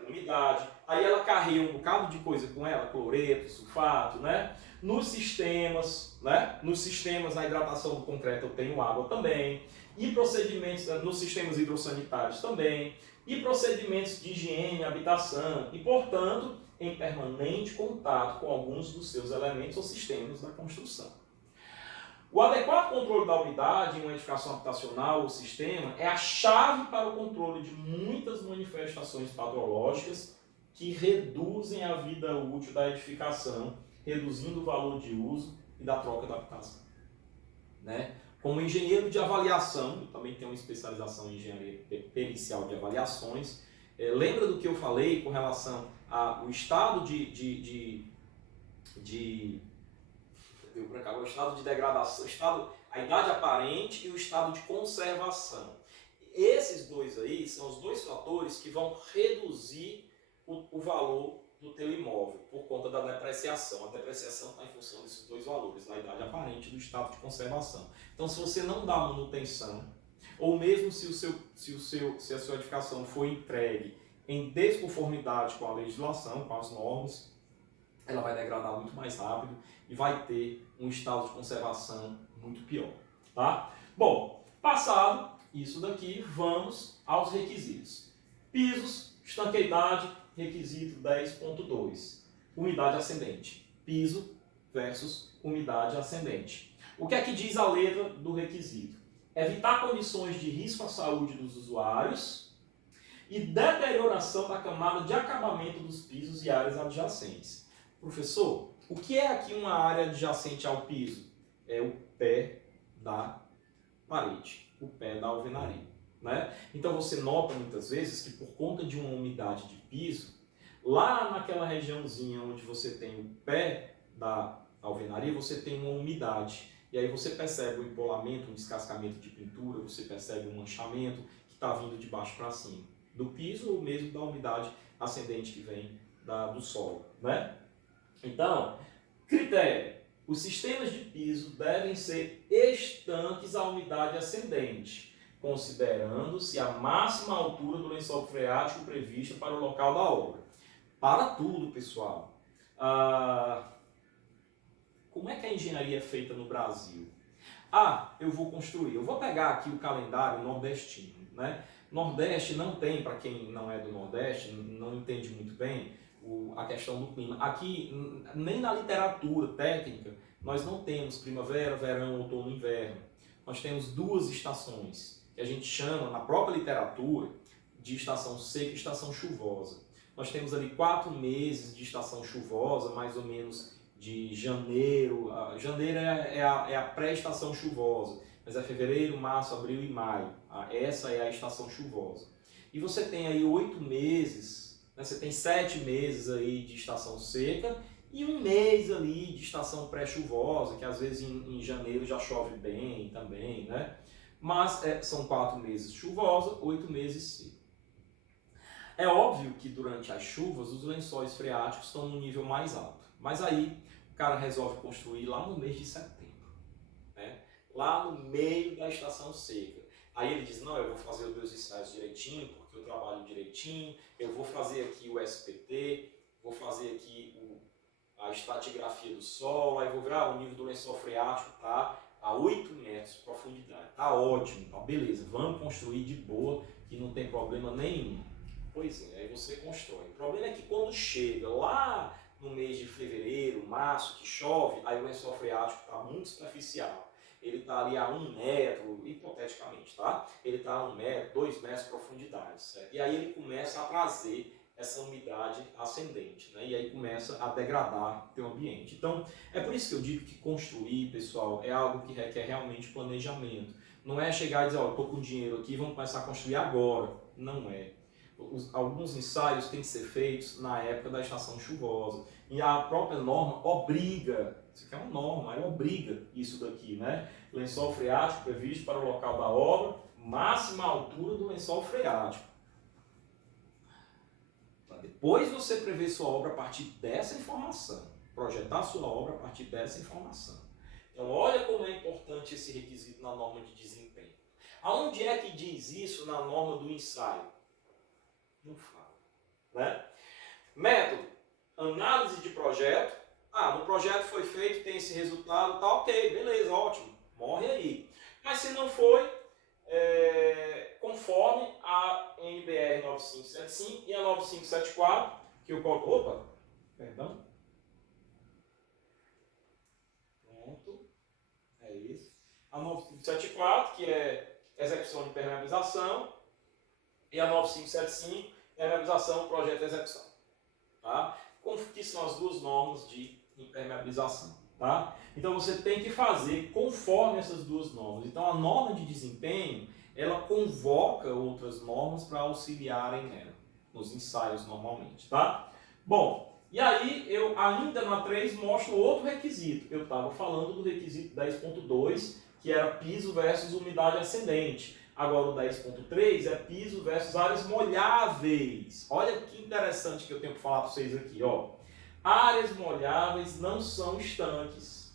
umidade, aí ela carrega um bocado de coisa com ela, cloreto, sulfato, né? Nos sistemas, na hidratação do concreto eu tenho água também, e procedimentos nos sistemas hidrossanitários também, e procedimentos de higiene, habitação, e portanto, em permanente contato com alguns dos seus elementos ou sistemas da construção. O adequado controle da umidade em uma edificação habitacional ou sistema é a chave para o controle de muitas manifestações patológicas que reduzem a vida útil da edificação, reduzindo o valor de uso e da troca da habitação. Né? Como engenheiro de avaliação, eu também tenho uma especialização em engenharia pericial de avaliações, lembra do que eu falei com relação ao estado o estado de degradação, a idade aparente e o estado de conservação. Esses dois aí são os dois fatores que vão reduzir o valor do teu imóvel por conta da depreciação. A depreciação está em função desses dois valores, da idade aparente e do estado de conservação. Então, se você não dá manutenção, ou mesmo se a sua edificação for entregue em desconformidade com a legislação, com as normas, ela vai degradar muito mais rápido e vai ter um estado de conservação muito pior, tá? Bom, passado isso daqui, vamos aos requisitos. Pisos, estanqueidade, requisito 10.2. Umidade ascendente. Piso versus umidade ascendente. O que é que diz a letra do requisito? Evitar condições de risco à saúde dos usuários e deterioração da camada de acabamento dos pisos e áreas adjacentes. Professor, o que é aqui uma área adjacente ao piso? É o pé da parede, o pé da alvenaria. Né? Então você nota muitas vezes que por conta de uma umidade de piso, lá naquela regiãozinha onde você tem o pé da alvenaria, você tem uma umidade. E aí você percebe o empolamento, um descascamento de pintura, você percebe um manchamento que está vindo de baixo para cima, do piso ou mesmo da umidade ascendente que vem do solo. Né? Então, critério. Os sistemas de piso devem ser estanques à umidade ascendente. considerando-se a máxima altura do lençol freático prevista para o local da obra. Para tudo, pessoal. Como é que a engenharia é feita no Brasil? Eu vou construir. Eu vou pegar aqui o calendário nordestino, né? Nordeste não tem, para quem não é do Nordeste, não entende muito bem a questão do clima. Aqui, nem na literatura técnica, nós não temos primavera, verão, outono e inverno. Nós temos duas estações, que a gente chama, na própria literatura, de estação seca e estação chuvosa. Nós temos ali 4 meses de estação chuvosa, mais ou menos de janeiro. Janeiro é a pré-estação chuvosa, mas é fevereiro, março, abril e maio. Essa é a estação chuvosa. E você tem aí 8 meses, né? Você tem 7 meses aí de estação seca e 1 mês ali de estação pré-chuvosa, que às vezes em janeiro já chove bem também, né? Mas são 4 meses chuvosa, 8 meses seca. É óbvio que durante as chuvas os lençóis freáticos estão no nível mais alto, mas aí o cara resolve construir lá no mês de setembro, né? Lá no meio da estação seca. Aí ele diz, não, eu vou fazer os meus ensaios direitinho, porque eu trabalho direitinho, eu vou fazer aqui o SPT, vou fazer aqui a estratigrafia do solo, aí vou ver, o nível do lençol freático está a 8 metros de profundidade. Tá ótimo, tá beleza, vamos construir de boa, que não tem problema nenhum. Pois é, aí você constrói. O problema é que quando chega lá no mês de fevereiro, março, que chove, aí o lençol freático está muito superficial. Ele está ali a 1 metro, hipoteticamente, tá? Ele está a 1 metro, 2 metros de profundidade, certo? E aí ele começa a trazer essa umidade ascendente, né? E aí começa a degradar o teu ambiente. Então, é por isso que eu digo que construir, pessoal, é algo que requer realmente planejamento. Não é chegar e dizer, estou com dinheiro aqui, vamos começar a construir agora. Não é. Alguns ensaios têm que ser feitos na época da estação chuvosa. E a própria norma obriga, isso aqui é uma norma, ela obriga isso daqui, né? Lençol freático previsto para o local da obra, máxima altura do lençol freático. Depois você prever sua obra a partir dessa informação, projetar sua obra a partir dessa informação. Então olha como é importante esse requisito na norma de desempenho. Aonde é que diz isso na norma do ensaio? Não fala, né? Método, análise de projeto. No projeto foi feito, tem esse resultado, tá ok, beleza, ótimo, morre aí. Mas se não foi, conforme a NBR 9575 e a 9574, que eu coloco, perdão. Pronto, é isso. A 9574, que é execução de impermeabilização, e a 9575 é a realização do projeto de execução. Tá? Que são as duas normas de impermeabilização. Tá? Então você tem que fazer conforme essas duas normas. Então a norma de desempenho, ela convoca outras normas para auxiliarem nela, nos ensaios normalmente. Tá? Bom, e aí eu ainda na 3 mostro outro requisito. Eu estava falando do requisito 10.2, que era piso versus umidade ascendente. Agora o 10.3 é piso versus áreas molháveis. Olha que interessante que eu tenho para falar para vocês aqui. Áreas molháveis não são estanques.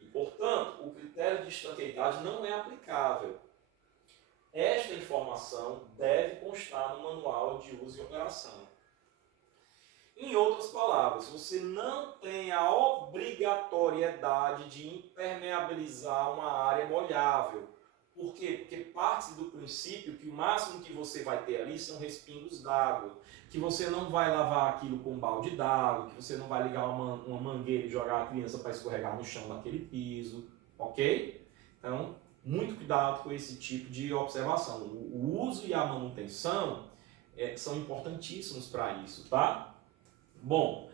E, portanto, o critério de estanqueidade não é aplicável. Esta informação deve constar no manual de uso e operação. Em outras palavras, você não tem a obrigatoriedade de impermeabilizar uma área molhável. Por quê? Porque parte do princípio que o máximo que você vai ter ali são respingos d'água, que você não vai lavar aquilo com um balde d'água, que você não vai ligar uma mangueira e jogar a criança para escorregar no chão daquele piso, ok? Então, muito cuidado com esse tipo de observação. O uso e a manutenção são importantíssimos para isso, tá? Bom,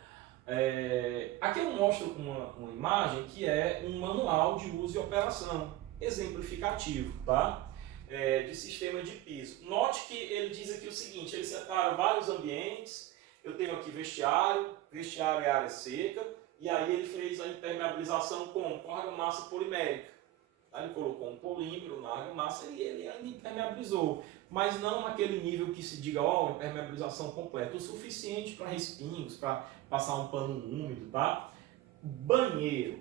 aqui eu mostro uma imagem que é um manual de uso e operação exemplificativo, tá? De sistema de piso. Note que ele diz aqui o seguinte, ele separa vários ambientes, eu tenho aqui vestiário é área seca, e aí ele fez a impermeabilização com argamassa polimérica. Ele colocou um polímero na argamassa e ele ainda impermeabilizou. Mas não naquele nível que se diga, impermeabilização completa. O suficiente para respingos, para passar um pano úmido, tá? Banheiro,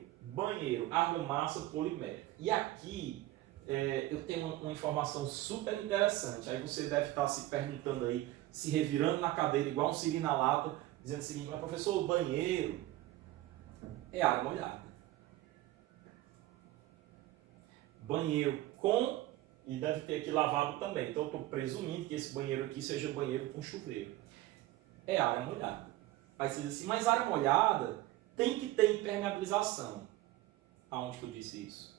argamassa polimérica. E aqui eu tenho uma informação super interessante. Aí você deve estar se perguntando aí, se revirando na cadeira igual um siri na lata, dizendo o seguinte: mas professor, o banheiro é área molhada. Banheiro com, e deve ter aqui lavabo também, então eu estou presumindo que esse banheiro aqui seja banheiro com chuveiro. É área molhada. Aí você diz assim, mas área molhada tem que ter impermeabilização. Aonde que eu disse isso?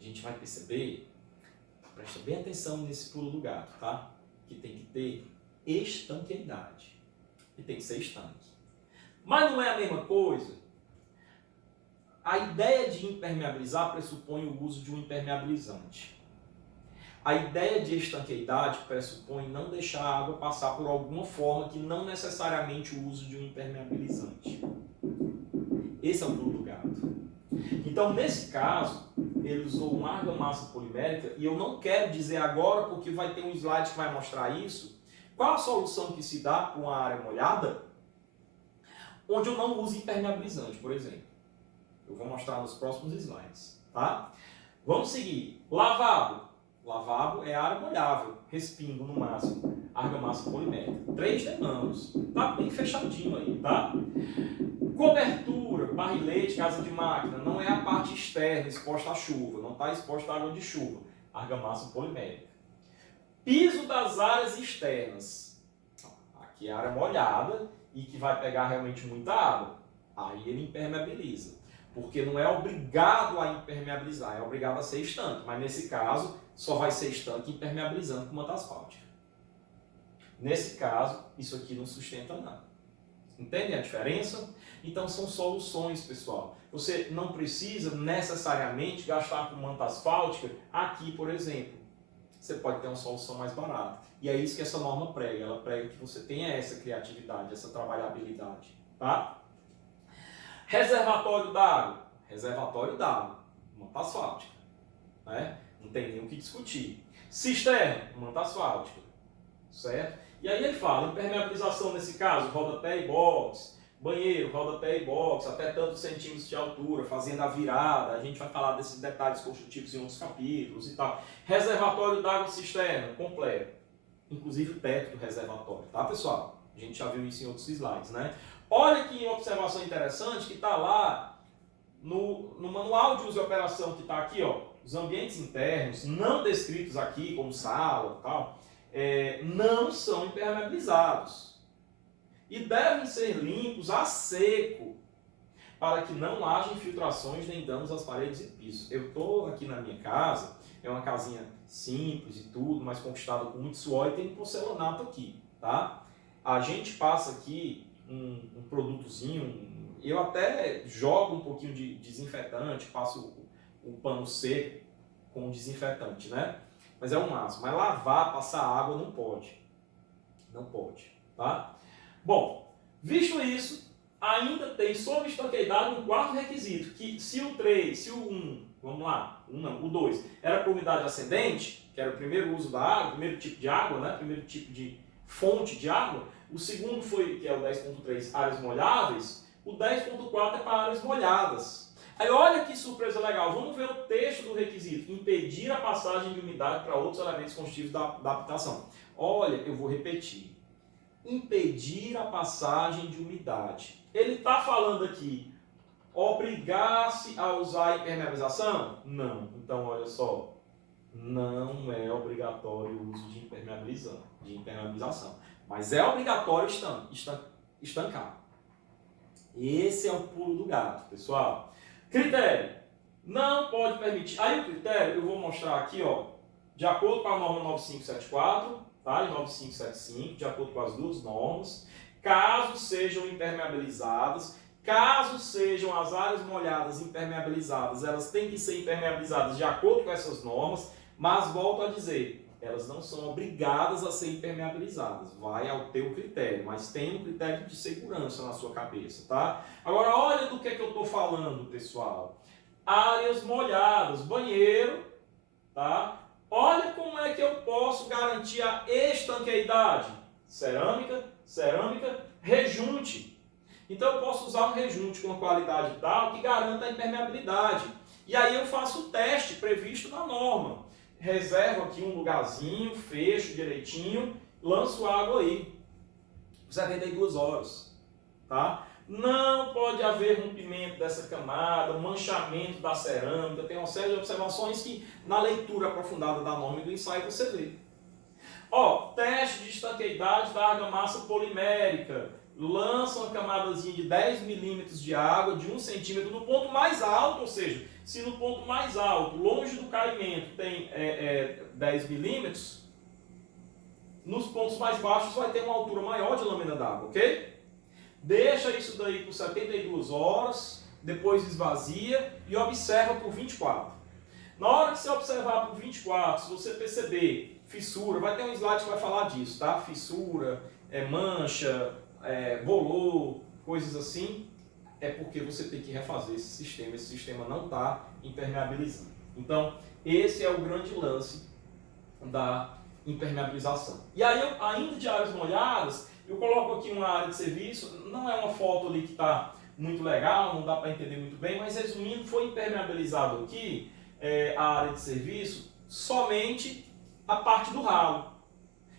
A gente vai perceber, presta bem atenção nesse pulo do gato, tá? Que tem que ter estanqueidade. E tem que ser estanque. Mas não é a mesma coisa. A ideia de impermeabilizar pressupõe o uso de um impermeabilizante. A ideia de estanqueidade pressupõe não deixar a água passar por alguma forma que não necessariamente o uso de um impermeabilizante. Esse é o pulo do gato. Então, nesse caso, ele usou uma argamassa polimérica, e eu não quero dizer agora, porque vai ter um slide que vai mostrar isso. Qual a solução que se dá para uma área molhada, onde eu não uso impermeabilizante, por exemplo? Eu vou mostrar nos próximos slides, tá? Vamos seguir. Lavabo. Lavabo é área molhável, respingo no máximo, argamassa polimérica. 3 demãos. Tá bem fechadinho aí, tá? Cobertura, barrilete, casa de máquina, não é a parte externa exposta à chuva, não está exposta à água de chuva, argamassa polimérica. Piso das áreas externas, aqui é a área molhada e que vai pegar realmente muita água, aí ele impermeabiliza, porque não é obrigado a impermeabilizar, é obrigado a ser estanque, mas nesse caso só vai ser estanque impermeabilizando com manta asfáltica. Nesse caso, isso aqui não sustenta nada. Entendem a diferença? Então são soluções, pessoal. Você não precisa necessariamente gastar com manta asfáltica aqui, por exemplo. Você pode ter uma solução mais barata. E é isso que essa norma prega. Ela prega que você tenha essa criatividade, essa trabalhabilidade. Tá? Reservatório d'água. Reservatório d'água. Manta asfáltica. Né? Não tem nem o que discutir. Cisterna. Manta asfáltica. Certo? E aí ele fala, impermeabilização nesse caso, rodapé e box, banheiro, rodapé e box, até tantos centímetros de altura, fazendo a virada, a gente vai falar desses detalhes construtivos em outros capítulos e tal. Reservatório d'água cisterna, completo, inclusive o teto do reservatório, tá pessoal? A gente já viu isso em outros slides, né? Olha que observação interessante que está lá no manual de uso e operação que está aqui, ó, os ambientes internos, não descritos aqui como sala e tal, não são impermeabilizados e devem ser limpos a seco para que não haja infiltrações nem danos às paredes e pisos. Eu estou aqui na minha casa, é uma casinha simples e tudo, mas conquistada com muito suor, e tem porcelanato aqui, tá? A gente passa aqui um produtozinho, eu até jogo um pouquinho de desinfetante, passo o pano seco com desinfetante, né? Mas é o máximo. Mas lavar, passar água, não pode. Não pode, tá? Bom, visto isso, ainda tem sobre estanqueidade um quarto requisito, que se o 3, se o 1, vamos lá, o 2, era para umidade ascendente, que era o primeiro uso da água, o primeiro tipo de água, né? Primeiro tipo de fonte de água, o segundo foi, que é o 10.3, áreas molháveis, o 10.4 é para áreas molhadas. Aí olha que surpresa legal, vamos ver o texto do requisito, impedir a passagem de umidade para outros elementos constitutivos da habitação. Olha, eu vou repetir, impedir a passagem de umidade. Ele está falando aqui, obrigar-se a usar impermeabilização? Não, então olha só, não é obrigatório o uso de impermeabilização, mas é obrigatório estancar. Esse é o pulo do gato, pessoal. Critério, não pode permitir. Aí o critério eu vou mostrar aqui, ó, de acordo com a norma 9574, tá? E 9575, de acordo com as duas normas, caso sejam impermeabilizadas, caso sejam as áreas molhadas impermeabilizadas, elas têm que ser impermeabilizadas de acordo com essas normas, mas volto a dizer, elas não são obrigadas a ser impermeabilizadas, vai ao teu critério, mas tem um critério de segurança na sua cabeça, tá? Agora, olha do que eu estou falando, pessoal. Áreas molhadas, banheiro, tá? Olha como é que eu posso garantir a estanqueidade. Cerâmica, rejunte. Então, eu posso usar um rejunte com uma qualidade tal que garanta a impermeabilidade. E aí eu faço o teste previsto na norma. Reservo aqui um lugarzinho, fecho direitinho, lanço água aí. 72 horas. Tá? Não pode haver rompimento dessa camada, manchamento da cerâmica. Tem uma série de observações que na leitura aprofundada da norma e do ensaio você vê. Ó, teste de estanqueidade da argamassa polimérica. Lança uma camadazinha de 10 milímetros de água de 1 centímetro no ponto mais alto, ou seja, se no ponto mais alto, longe do caimento, tem 10 milímetros, nos pontos mais baixos vai ter uma altura maior de lâmina d'água, ok? Deixa isso daí por 72 horas, depois esvazia e observa por 24. Na hora que você observar por 24, se você perceber fissura, vai ter um slide que vai falar disso, tá? Fissura, mancha, bolor, coisas assim, é porque você tem que refazer esse sistema não está impermeabilizando. Então, esse é o grande lance da impermeabilização. E aí, ainda de áreas molhadas, eu coloco aqui uma área de serviço, não é uma foto ali que está muito legal, não dá para entender muito bem, mas resumindo, foi impermeabilizado aqui a área de serviço somente a parte do ralo.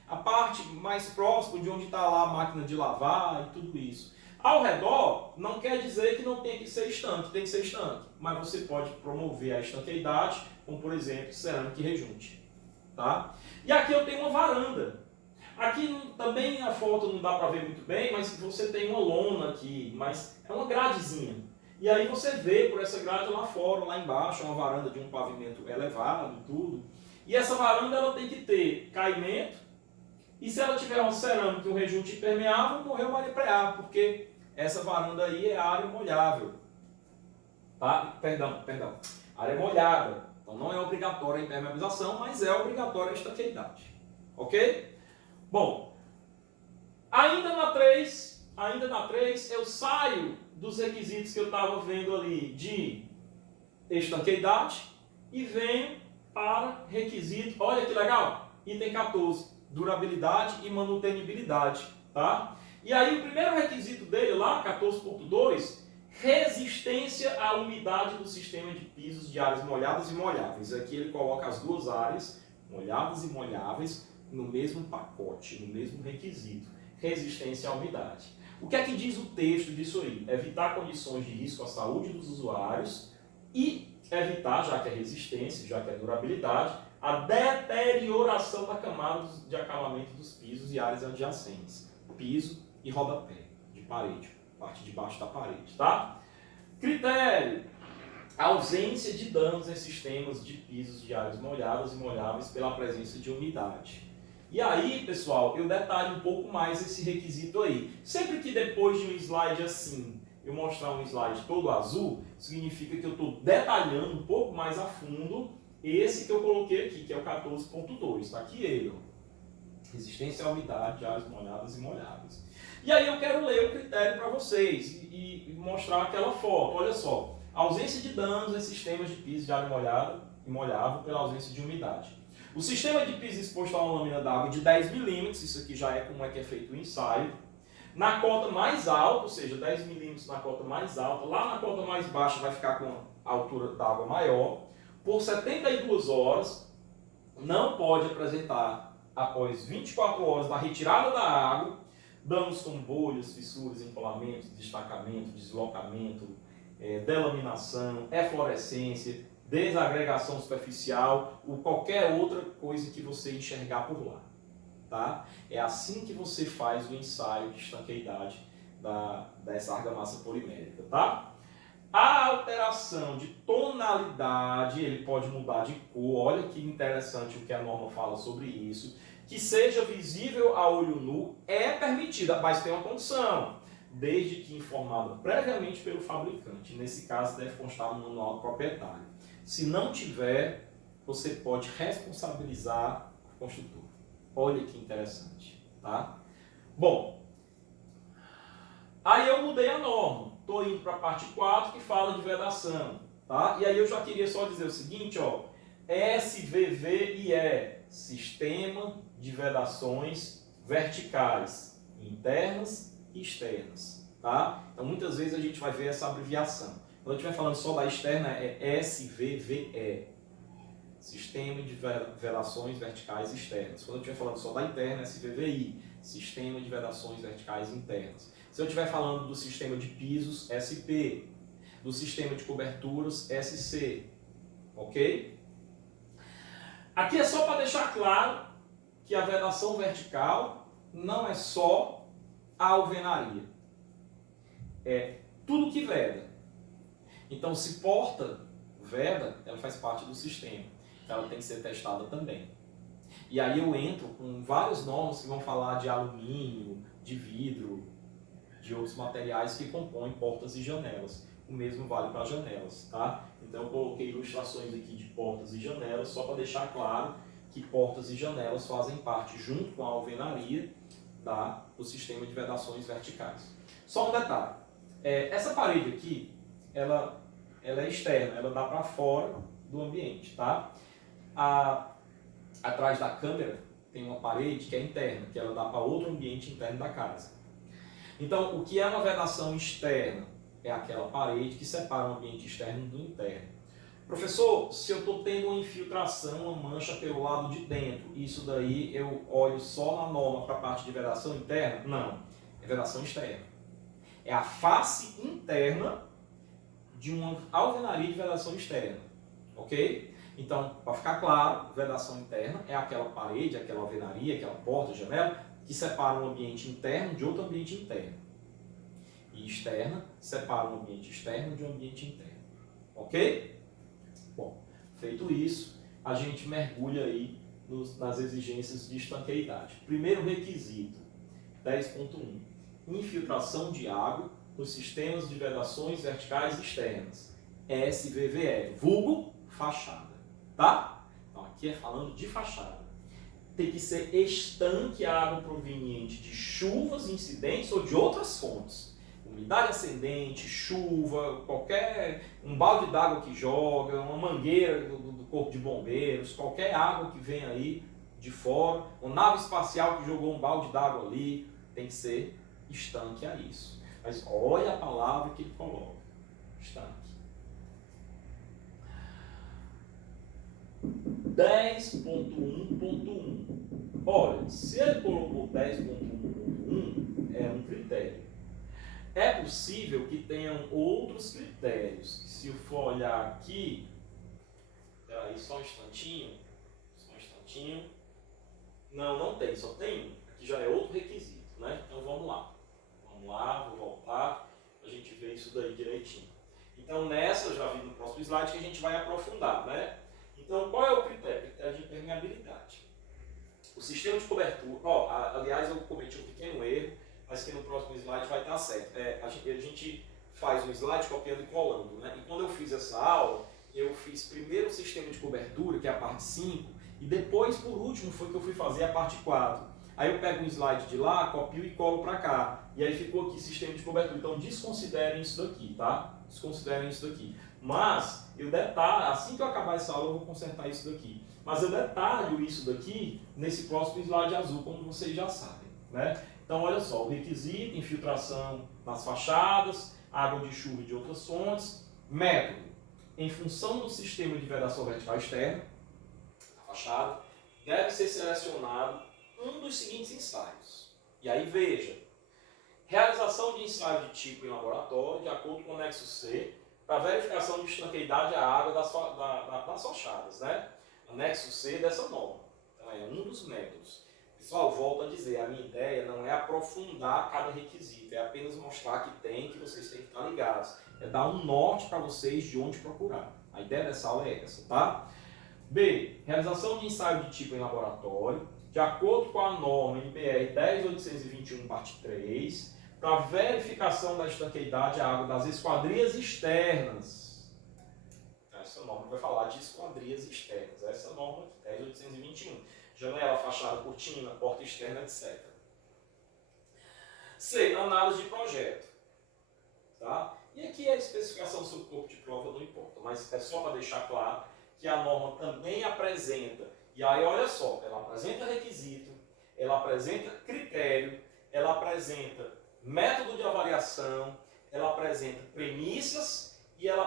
A parte mais próxima de onde está lá a máquina de lavar e tudo isso. Ao redor, não quer dizer que não tem que ser estanque, tem que ser estanque. Mas você pode promover a estanqueidade, como por exemplo, cerâmica e rejunte. Tá? E aqui eu tenho uma varanda. Aqui também a foto não dá para ver muito bem, mas você tem uma lona aqui, mas é uma gradezinha. E aí você vê por essa grade lá fora, lá embaixo, uma varanda de um pavimento elevado, tudo. E essa varanda ela tem que ter caimento, e se ela tiver uma cerâmica e um rejunte impermeável, morreu Maria Preá, porque essa varanda aí é área molhável. Tá? Perdão. Área molhada. Então não é obrigatória a impermeabilização, mas é obrigatória a estanqueidade. Ok? Bom, ainda na 3 eu saio dos requisitos que eu estava vendo ali de estanqueidade e venho para requisito, olha que legal, item 14, durabilidade e manutenibilidade, tá? E aí o primeiro requisito dele lá, 14.2, resistência à umidade do sistema de pisos de áreas molhadas e molháveis. Aqui ele coloca as duas áreas, molhadas e molháveis, no mesmo pacote, no mesmo requisito, resistência à umidade. O que é que diz o texto disso aí? Evitar condições de risco à saúde dos usuários e evitar, já que é resistência, já que é durabilidade, a deterioração da camada de acabamento dos pisos e áreas adjacentes, piso e rodapé de parede, parte de baixo da parede, tá? Critério: ausência de danos em sistemas de pisos de áreas molhadas e molháveis pela presença de umidade. E aí, pessoal, eu detalho um pouco mais esse requisito aí. Sempre que depois de um slide assim, eu mostrar um slide todo azul, significa que eu estou detalhando um pouco mais a fundo esse que eu coloquei aqui, que é o 14.2. Está aqui ele, ó. Resistência à umidade de áreas molhadas e molháveis. E aí eu quero ler o critério para vocês e mostrar aquela foto. Olha só, ausência de danos em sistemas de piso de área molhada e molhável pela ausência de umidade. O sistema de piso exposto a uma lâmina d'água de 10 milímetros, isso aqui já é como é que é feito o ensaio. Na cota mais alta, ou seja, 10 milímetros na cota mais alta, lá na cota mais baixa vai ficar com a altura da água maior. Por 72 horas, não pode apresentar, após 24 horas da retirada da água, danos como bolhas, fissuras, empolamentos, destacamento, deslocamento, delaminação, eflorescência, desagregação superficial ou qualquer outra coisa que você enxergar por lá. Tá? É assim que você faz o ensaio de estanqueidade dessa argamassa polimérica. Tá? A alteração de tonalidade, ele pode mudar de cor, olha que interessante o que a norma fala sobre isso, que seja visível a olho nu é permitida, mas tem uma condição, desde que informada previamente pelo fabricante. Nesse caso deve constar no manual do proprietário. Se não tiver, você pode responsabilizar o construtor. Olha que interessante, tá? Bom, aí eu mudei a norma. Estou indo para a parte 4 que fala de vedação, tá? E aí eu já queria só dizer o seguinte, ó, SVVIE, Sistema de Vedações Verticais, Internas e Externas, tá? Então muitas vezes a gente vai ver essa abreviação. Quando eu estiver falando só da externa, é SVVE. Sistema de Vedações Verticais Externas. Quando eu estiver falando só da interna, SVVI. Sistema de Vedações Verticais Internas. Se eu estiver falando do sistema de pisos, SP. Do sistema de coberturas, SC. Ok? Aqui é só para deixar claro que a vedação vertical não é só a alvenaria. É tudo que veda. Então, se porta veda, ela faz parte do sistema. Então, ela tem que ser testada também. E aí eu entro com vários normas que vão falar de alumínio, de vidro, de outros materiais que compõem portas e janelas. O mesmo vale para janelas, tá? Então eu coloquei ilustrações aqui de portas e janelas só para deixar claro que portas e janelas fazem parte, junto com a alvenaria, do sistema de vedações verticais. Só um detalhe. Essa parede aqui, ela é externa, ela dá para fora do ambiente, tá? Atrás da câmera tem uma parede que é interna, que ela dá para outro ambiente interno da casa. Então, o que é uma vedação externa? É aquela parede que separa o ambiente externo do interno. Professor, se eu estou tendo uma infiltração, uma mancha pelo lado de dentro, isso daí eu olho só na norma para a parte de vedação interna? Não, é vedação externa. É a face interna de uma alvenaria de vedação externa, ok? Então, para ficar claro, vedação interna é aquela parede, aquela alvenaria, aquela porta, janela, que separa um ambiente interno de outro ambiente interno. E externa separa um ambiente externo de um ambiente interno. Ok? Bom, feito isso, a gente mergulha aí nas exigências de estanqueidade. Primeiro requisito, 10.1. Infiltração de água nos sistemas de vedações verticais externas. SVVE, vulgo fachada. Tá? Então aqui é falando de fachada. Tem que ser estanque a água proveniente de chuvas incidentes ou de outras fontes. Umidade ascendente, chuva, um balde d'água que joga, uma mangueira do corpo de bombeiros, qualquer água que vem aí de fora, uma nave espacial que jogou um balde d'água ali, tem que ser estanque a isso. Mas olha a palavra que ele coloca, estanque. 10.1.1. Olha, se ele colocou 10.1.1, é um critério. É possível que tenham outros critérios. Se eu for olhar aqui, peraí, só um instantinho. Não tem, só tem um. Aqui já é outro requisito, né? Então vamos lá. Vou voltar, a gente ver isso daí direitinho. Então nessa, eu já vi no próximo slide que a gente vai aprofundar, né? Então qual é o critério? Critério de impermeabilidade. O sistema de cobertura, aliás eu cometi um pequeno erro, mas que no próximo slide vai estar certo. A gente faz um slide copiando e colando, né? E quando eu fiz essa aula, eu fiz primeiro o sistema de cobertura, que é a parte 5, e depois, por último, foi que eu fui fazer a parte 4. Aí eu pego um slide de lá, copio e colo para cá. E aí ficou aqui sistema de cobertura. Então desconsiderem isso daqui, tá? Desconsiderem isso daqui. Mas eu detalho, assim que eu acabar essa aula, eu vou consertar isso daqui. Mas eu detalho isso daqui nesse próximo slide azul, como vocês já sabem, né? Então olha só, o requisito, infiltração nas fachadas, água de chuva e de outras fontes. Método, em função do sistema de vedação vertical externa, a fachada, deve ser selecionado um dos seguintes ensaios. E aí veja, realização de ensaio de tipo em laboratório, de acordo com o anexo C, para verificação de estanqueidade à água das fachadas, né? Anexo C dessa norma. Então é um dos métodos. Pessoal, volto a dizer, a minha ideia não é aprofundar cada requisito, é apenas mostrar que vocês têm que estar ligados. É dar um norte para vocês de onde procurar. A ideia dessa aula é essa, tá? B. Realização de ensaio de tipo em laboratório, de acordo com a norma NBR 10821, parte 3, para verificação da estanqueidade à água das esquadrias externas. Essa norma vai falar de esquadrias externas. Essa norma aqui, 10821. Janela, fachada, cortina, porta externa, etc. C. Análise de projeto. Tá? E aqui a especificação sobre o corpo de prova não importa, mas é só para deixar claro que a norma também apresenta, e aí olha só, ela apresenta requisito, ela apresenta critério, ela apresenta método de avaliação, ela apresenta premissas e ela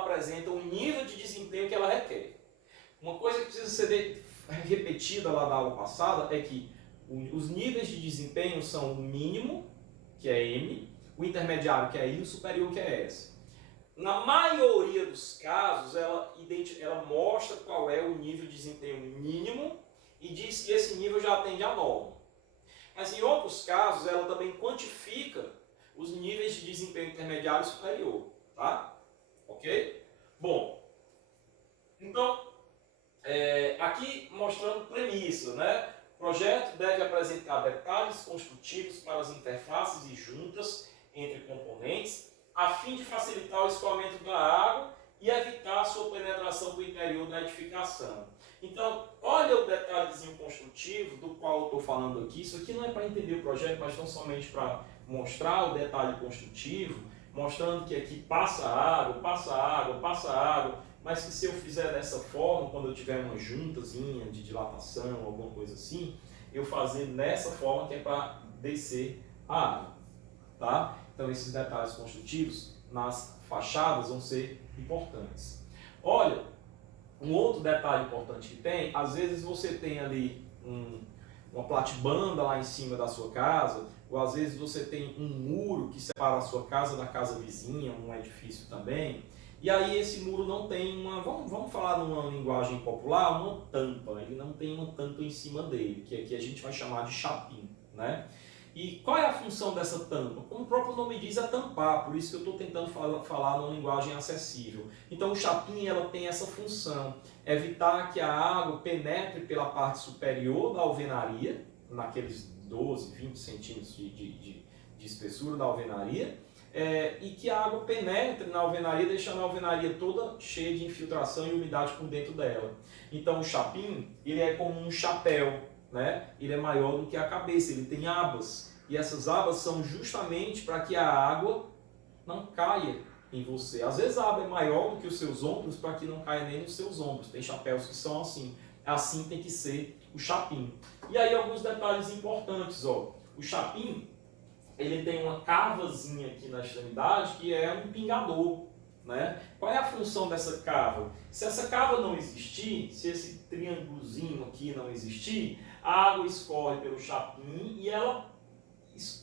repetida lá da aula passada é que os níveis de desempenho são o mínimo, que é M, o intermediário, que é I, e o superior, que é S. Na maioria dos casos, ela mostra qual é o nível de desempenho mínimo e diz que esse nível já atende à norma. Mas em outros casos, ela também quantifica os níveis de desempenho intermediário e superior. Tá? Ok? Bom, então, aqui mostrando premissa, né? O projeto deve apresentar detalhes construtivos para as interfaces e juntas entre componentes, a fim de facilitar o escoamento da água e evitar a sua penetração do interior da edificação. Então, olha o detalhezinho construtivo do qual eu estou falando aqui. Isso aqui não é para entender o projeto, mas não somente para mostrar o detalhe construtivo, mostrando que aqui passa água, passa água, passa água, mas que se eu fizer dessa forma, quando eu tiver uma juntazinha de dilatação, alguma coisa assim, eu fazer dessa forma que é para descer a água. Tá? Então esses detalhes construtivos nas fachadas vão ser importantes. Olha, um outro detalhe importante que tem, às vezes você tem ali uma platibanda lá em cima da sua casa, ou às vezes você tem um muro que separa a sua casa da casa vizinha, um edifício também, e aí esse muro não tem uma, vamos falar numa linguagem popular, uma tampa, ele não tem uma tampa em cima dele, que aqui a gente vai chamar de chapim, né? E qual é a função dessa tampa? Como o próprio nome diz, é tampar, por isso que eu estou tentando falar numa linguagem acessível. Então o chapim ela tem essa função, evitar que a água penetre pela parte superior da alvenaria, naqueles 12, 20 centímetros de espessura da alvenaria, e que a água penetre na alvenaria, deixando a alvenaria toda cheia de infiltração e umidade por dentro dela. Então o chapim ele é como um chapéu, né? Ele é maior do que a cabeça, ele tem abas. E essas abas são justamente para que a água não caia em você. Às vezes a aba é maior do que os seus ombros para que não caia nem nos seus ombros. Tem chapéus que são assim. Assim tem que ser o chapim. E aí alguns detalhes importantes. Ó. O chapim ele tem uma cavazinha aqui na extremidade que é um pingador. Né? Qual é a função dessa cava? Se essa cava não existir, se esse triângulozinho aqui não existir, a água escorre pelo chapim e ela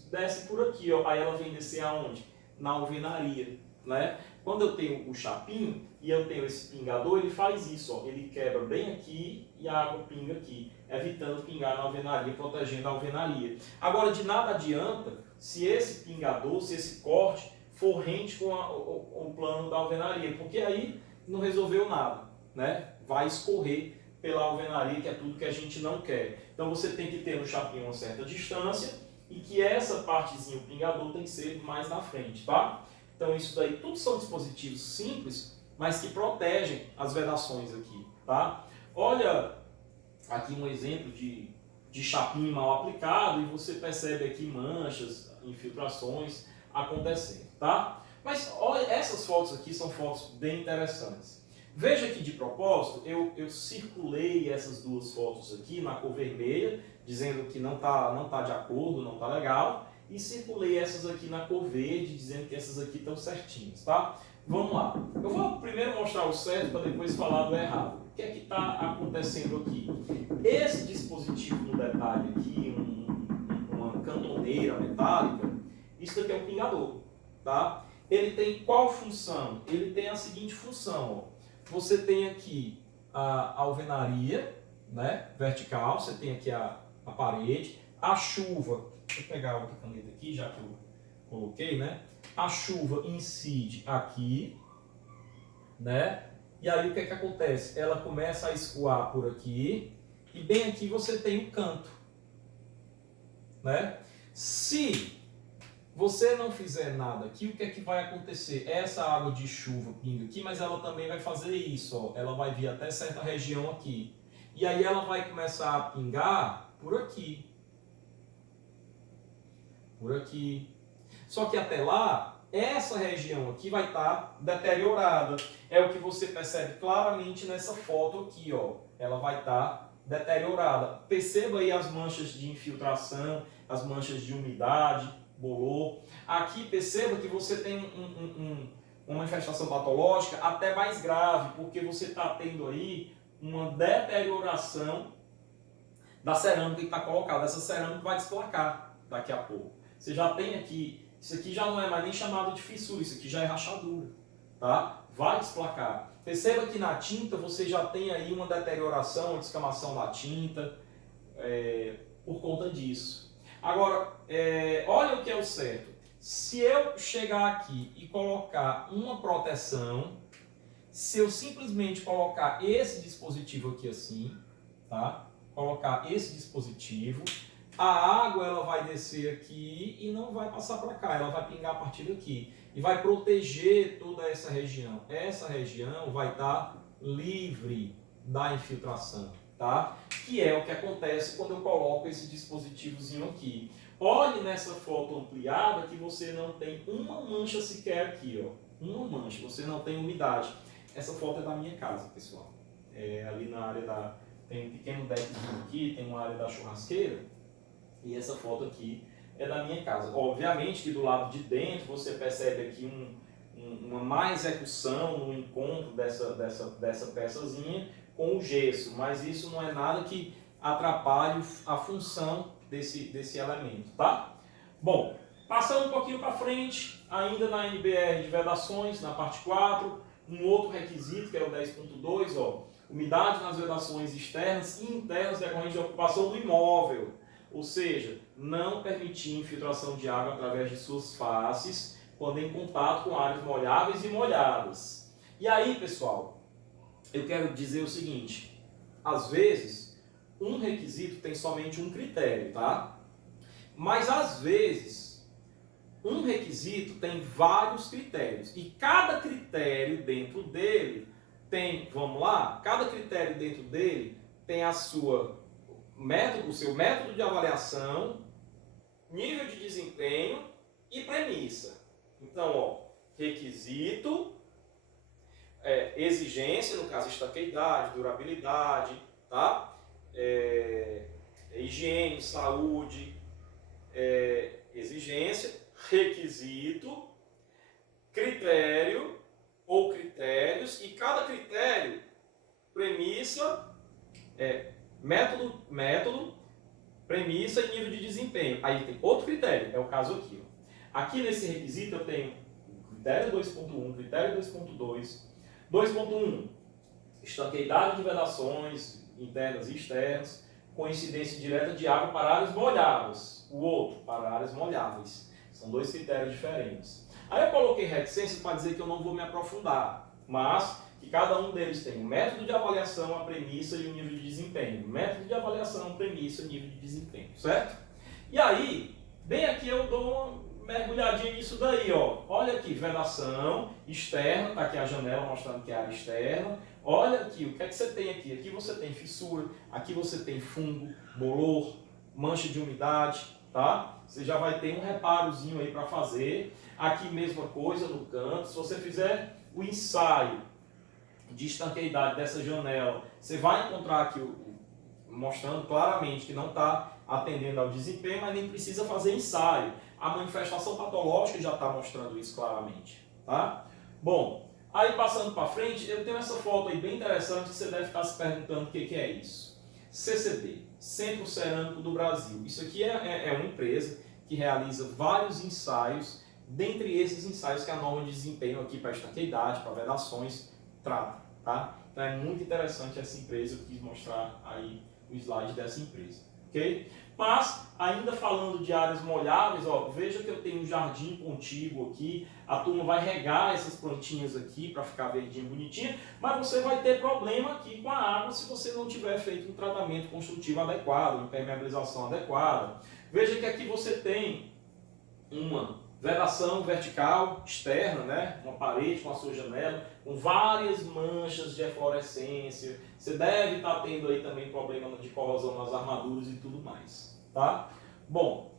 desce por aqui, ó. Aí ela vem descer aonde? Na alvenaria, né? Quando eu tenho o chapim e eu tenho esse pingador, ele faz isso, ó. Ele quebra bem aqui e a água pinga aqui, evitando pingar na alvenaria, protegendo a alvenaria. Agora, de nada adianta se esse pingador, se esse corte for rente com o plano da alvenaria, porque aí não resolveu nada, né? Vai escorrer pela alvenaria, que é tudo que a gente não quer. Então você tem que ter no chapim uma certa distância e que essa partezinha, o pingador, tem que ser mais na frente, tá? Então isso daí, tudo são dispositivos simples, mas que protegem as vedações aqui, tá? Olha aqui um exemplo de chapim mal aplicado e você percebe aqui manchas, infiltrações acontecendo, tá? Mas olha, essas fotos aqui são fotos bem interessantes. Veja que de propósito, eu circulei essas duas fotos aqui na cor vermelha, dizendo que não tá de acordo, não tá legal, e circulei essas aqui na cor verde, dizendo que essas aqui estão certinhas, tá? Vamos lá. Eu vou primeiro mostrar o certo para depois falar do errado. O que é que está acontecendo aqui? Esse dispositivo no detalhe aqui, uma cantoneira metálica, isso daqui é um pingador, tá? Ele tem qual função? Ele tem a seguinte função, ó. Você tem aqui a alvenaria, né, vertical, você tem aqui a parede, a chuva, deixa eu pegar outra caneta aqui, já que eu coloquei, né? A chuva incide aqui, né? E aí o que é que acontece? Ela começa a escoar por aqui e bem aqui você tem o canto, né? Se você não fizer nada aqui, o que é que vai acontecer? Essa água de chuva pinga aqui, mas ela também vai fazer isso, ó. Ela vai vir até certa região aqui. E aí ela vai começar a pingar por aqui. Por aqui. Só que até lá, essa região aqui vai estar deteriorada. É o que você percebe claramente nessa foto aqui, ó. Ela vai estar deteriorada. Perceba aí as manchas de infiltração, as manchas de umidade, bolor. Aqui perceba que você tem uma manifestação patológica até mais grave, porque você está tendo aí uma deterioração da cerâmica que está colocada. Essa cerâmica vai desplacar daqui a pouco. Você já tem aqui, isso aqui já não é mais nem chamado de fissura, isso aqui já é rachadura, tá? Vai desplacar. Perceba que na tinta você já tem aí uma deterioração, uma descamação da tinta, por conta disso. Agora, olha o que é o certo. Se eu chegar aqui e colocar uma proteção, se eu simplesmente colocar esse dispositivo aqui assim, tá? Colocar esse dispositivo, a água ela vai descer aqui e não vai passar para cá, ela vai pingar a partir daqui e vai proteger toda essa região. Essa região vai estar livre da infiltração, tá? Que é o que acontece quando eu coloco esse dispositivozinho aqui. Olhe nessa foto ampliada que você não tem uma mancha sequer aqui, ó. Uma mancha, você não tem umidade. Essa foto é da minha casa, pessoal. Ali na área da... Tem um pequeno deckzinho aqui, tem uma área da churrasqueira. E essa foto aqui é da minha casa. Obviamente que do lado de dentro você percebe aqui uma má execução no encontro dessa peçazinha com o gesso. Mas isso não é nada que atrapalhe a função desse elemento, tá? Bom, passando um pouquinho para frente, ainda na NBR de vedações, na parte 4, um outro requisito que é o 10.2, ó, umidade nas vedações externas e internas decorrentes de ocupação do imóvel, ou seja, não permitir infiltração de água através de suas faces quando em contato com áreas molháveis e molhadas. E aí, pessoal, eu quero dizer o seguinte, às vezes um requisito tem somente um critério, tá? Mas às vezes um requisito tem vários critérios e cada critério dentro dele tem, vamos lá, cada critério dentro dele tem o seu método de avaliação, nível de desempenho e premissa. Então, ó, requisito, exigência, no caso estanqueidade, durabilidade, tá? Higiene, saúde, exigência, requisito, critério ou critérios, e cada critério, premissa, método, premissa e nível de desempenho. Aí tem outro critério, é o caso aqui. Ó. Aqui nesse requisito eu tenho critério 2.1, critério 2.2, 2.1, estanqueidade de vedações internas e externas, com incidência direta de água para áreas molhadas. O outro, para áreas molháveis. São dois critérios diferentes. Aí eu coloquei reticência para dizer que eu não vou me aprofundar, mas que cada um deles tem um método de avaliação, a premissa e o nível de desempenho. Método de avaliação, premissa e nível de desempenho, certo? E aí, bem aqui eu dou uma mergulhadinha nisso daí, ó. Olha aqui, vedação externa, tá aqui a janela mostrando que é a área externa. Olha aqui, o que é que você tem aqui? Aqui você tem fissura, aqui você tem fungo, bolor, mancha de umidade, tá? Você já vai ter um reparozinho aí para fazer. Aqui mesma coisa no canto. Se você fizer o ensaio de estanqueidade dessa janela, você vai encontrar aqui mostrando claramente que não está atendendo ao desempenho, mas nem precisa fazer ensaio. A manifestação patológica já está mostrando isso claramente, tá? Bom, aí passando para frente, eu tenho essa foto aí bem interessante que você deve estar se perguntando o que é isso. CCB, Centro Cerâmico do Brasil. Isso aqui é uma empresa que realiza vários ensaios, dentre esses ensaios que a norma de desempenho aqui para estanqueidade, para vedações, trata, tá? Então é muito interessante essa empresa, eu quis mostrar aí o slide dessa empresa, ok? Mas, ainda falando de áreas molháveis, ó, veja que eu tenho um jardim contíguo aqui, a turma vai regar essas plantinhas aqui para ficar verdinha, bonitinha, mas você vai ter problema aqui com a água se você não tiver feito um tratamento construtivo adequado, uma impermeabilização adequada. Veja que aqui você tem uma vedação vertical externa, né? Uma parede com a sua janela, com várias manchas de eflorescência. Você deve estar tendo aí também problema de corrosão nas armaduras e tudo mais, tá? Bom,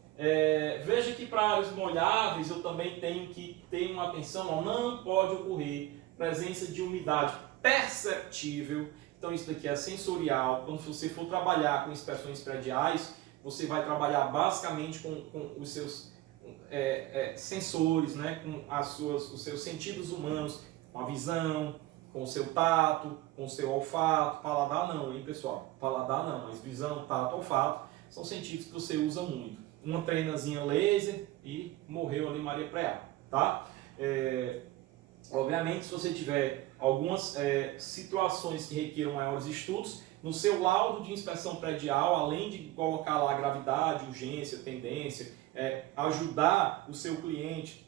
veja que para áreas molháveis eu também tenho que ter uma atenção, ó, não pode ocorrer presença de umidade perceptível. Então isso daqui é sensorial. Quando você for trabalhar com inspeções prediais, você vai trabalhar basicamente com os seus sensores, né, com os seus sentidos humanos, com a visão, com o seu tato, com o seu olfato, paladar não, hein, pessoal? Paladar não, mas visão, tato, olfato são sentidos que você usa muito. Uma treinazinha laser e morreu ali Maria Preá, tá? Obviamente, se você tiver algumas situações que requeram maiores estudos, no seu laudo de inspeção predial, além de colocar lá gravidade, urgência, tendência, ajudar o seu cliente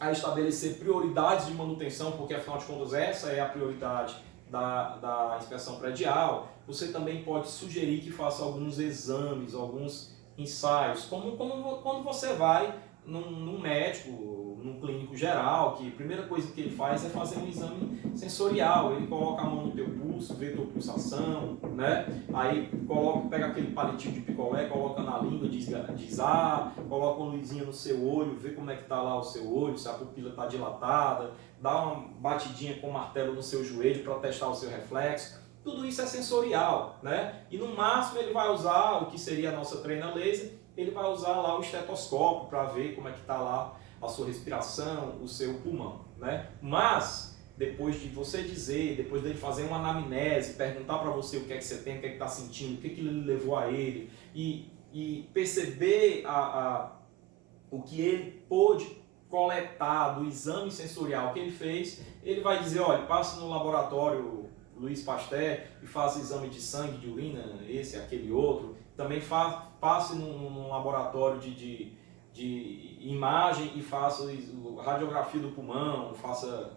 a estabelecer prioridades de manutenção, porque afinal de contas essa é a prioridade da inspeção predial, você também pode sugerir que faça alguns exames, alguns ensaios, como quando você vai num médico, num clínico geral, que a primeira coisa que ele faz é fazer um exame sensorial, ele coloca a mão no teu pulso, vê tua pulsação, né? Aí pega aquele palitinho de picolé, coloca na língua, diz coloca uma luzinha no seu olho, vê como é que tá lá o seu olho, se a pupila está dilatada, dá uma batidinha com o martelo no seu joelho para testar o seu reflexo. Tudo isso é sensorial, né? E no máximo ele vai usar o que seria a nossa treina laser, ele vai usar lá o estetoscópio para ver como é que está lá a sua respiração, o seu pulmão, né? Mas depois de você dizer, depois dele fazer uma anamnese, perguntar para você o que é que você tem, o que é que está sentindo, o que ele levou a ele e perceber o que ele pôde coletar do exame sensorial que ele fez, ele vai dizer, olha, passe no laboratório Luiz Pasteur e faça exame de sangue, de urina, esse, aquele outro. Também passe num laboratório de imagem e faça radiografia do pulmão, faça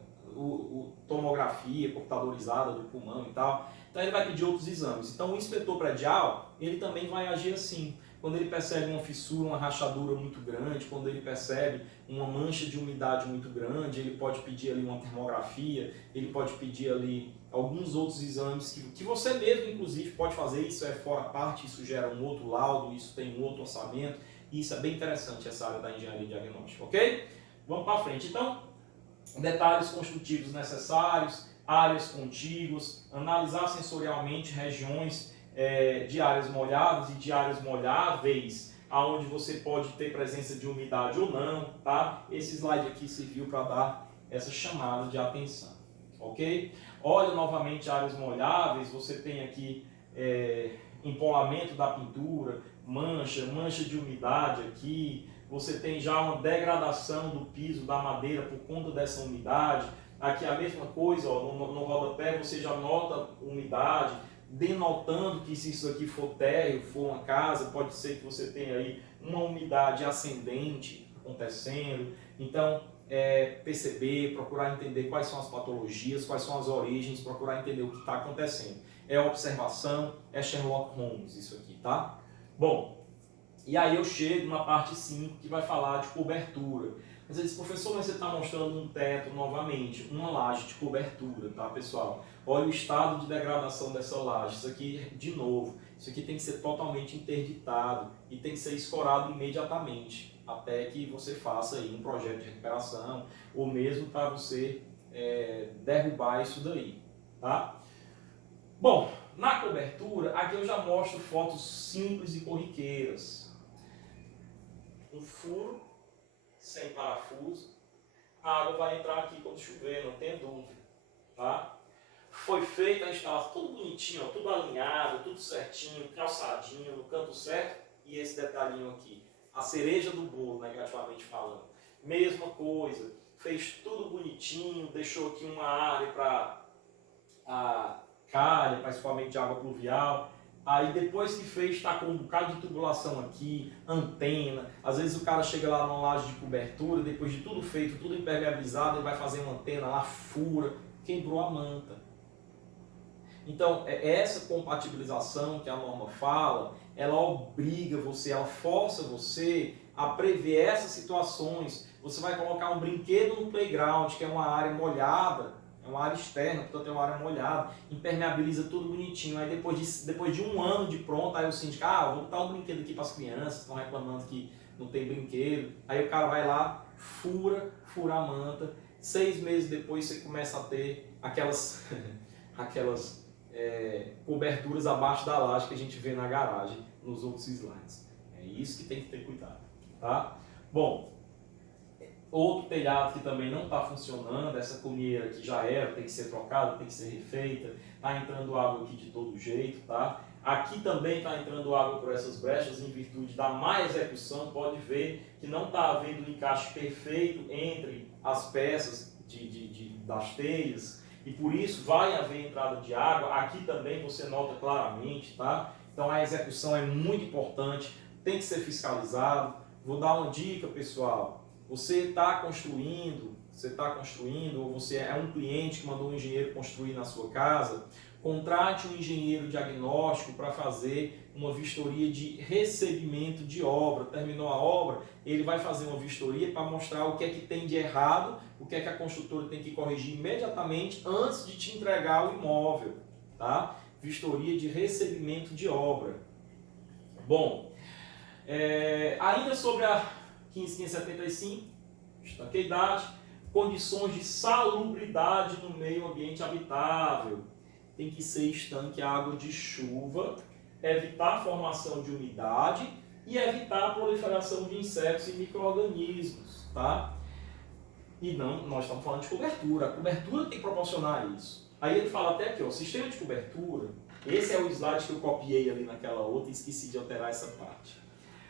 tomografia computadorizada do pulmão e tal. Então ele vai pedir outros exames. Então o inspetor predial, ele também vai agir assim. Quando ele percebe uma fissura, uma rachadura muito grande, quando ele percebe uma mancha de umidade muito grande, ele pode pedir ali uma termografia, ele pode pedir ali alguns outros exames que você mesmo, inclusive, pode fazer. Isso é fora parte, isso gera um outro laudo, isso tem um outro orçamento, e isso é bem interessante, essa área da engenharia diagnóstica, ok? Vamos para frente. Então, detalhes construtivos necessários, áreas contíguas, analisar sensorialmente regiões de áreas molhadas e de áreas molháveis, aonde você pode ter presença de umidade ou não, tá? Esse slide aqui serviu para dar essa chamada de atenção, ok? Olha novamente áreas molháveis, você tem aqui empolamento da pintura, mancha de umidade aqui, você tem já uma degradação do piso da madeira por conta dessa umidade. Aqui a mesma coisa, ó, no rodapé você já nota umidade, denotando que se isso aqui for térreo, for uma casa, pode ser que você tenha aí uma umidade ascendente acontecendo. Então, perceber, procurar entender quais são as patologias, quais são as origens, procurar entender o que está acontecendo. É observação, é Sherlock Holmes isso aqui, tá? Bom, e aí eu chego na parte 5 que vai falar de cobertura. Mas ele diz, professor, mas você está mostrando um teto novamente, uma laje de cobertura, tá, pessoal? Olha o estado de degradação dessa laje. Isso aqui, de novo, isso aqui tem que ser totalmente interditado e tem que ser escorado imediatamente, até que você faça aí um projeto de recuperação, ou mesmo para você derrubar isso daí, tá? Bom, na cobertura, aqui eu já mostro fotos simples e corriqueiras. Um furo sem parafuso, a água vai entrar aqui quando chover, não tem dúvida, tá? Foi feita a instalação, tudo bonitinho, ó, tudo alinhado, tudo certinho, calçadinho, no canto certo, e esse detalhinho aqui, a cereja do bolo, negativamente falando. Mesma coisa, fez tudo bonitinho, deixou aqui uma área para a calha, para escoamento de água pluvial. Aí depois que fez, está com um bocado de tubulação aqui, antena. Às vezes o cara chega lá numa laje de cobertura, depois de tudo feito, tudo impermeabilizado, ele vai fazer uma antena lá, fura, quebrou a manta. Então, essa compatibilização que a norma fala, ela obriga você, ela força você a prever essas situações. Você vai colocar um brinquedo no playground, que é uma área molhada, é uma área externa, portanto é uma área molhada, impermeabiliza tudo bonitinho. Aí depois de um ano de pronto, aí o síndico, vou botar um brinquedo aqui para as crianças, estão reclamando que não tem brinquedo. Aí o cara vai lá, fura a manta. 6 meses depois você começa a ter aquelas coberturas abaixo da laje que a gente vê na garagem, nos outros slides. É isso que tem que ter cuidado, tá? Bom, Outro telhado que também não está funcionando, essa cunheira que já era, tem que ser trocada, tem que ser refeita, está entrando água aqui de todo jeito, tá? Aqui também está entrando água por essas brechas em virtude da má execução, pode ver que não está havendo um encaixe perfeito entre as peças das telhas e por isso vai haver entrada de água. Aqui também você nota claramente, tá? Então a execução é muito importante, tem que ser fiscalizado. Vou dar uma dica, pessoal. Você está construindo, ou você é um cliente que mandou um engenheiro construir na sua casa, contrate um engenheiro diagnóstico para fazer uma vistoria de recebimento de obra. Terminou a obra, ele vai fazer uma vistoria para mostrar o que é que tem de errado, o que é que a construtora tem que corrigir imediatamente antes de te entregar o imóvel, tá? Vistoria de recebimento de obra. Bom, ainda sobre a 15.575, estanqueidade, condições de salubridade no meio ambiente habitável. Tem que ser estanque água de chuva, evitar a formação de umidade e evitar a proliferação de insetos e micro-organismos, tá? E não, nós estamos falando de cobertura. A cobertura tem que proporcionar isso. Aí ele fala até aqui, ó, sistema de cobertura. Esse é o slide que eu copiei ali naquela outra e esqueci de alterar essa parte.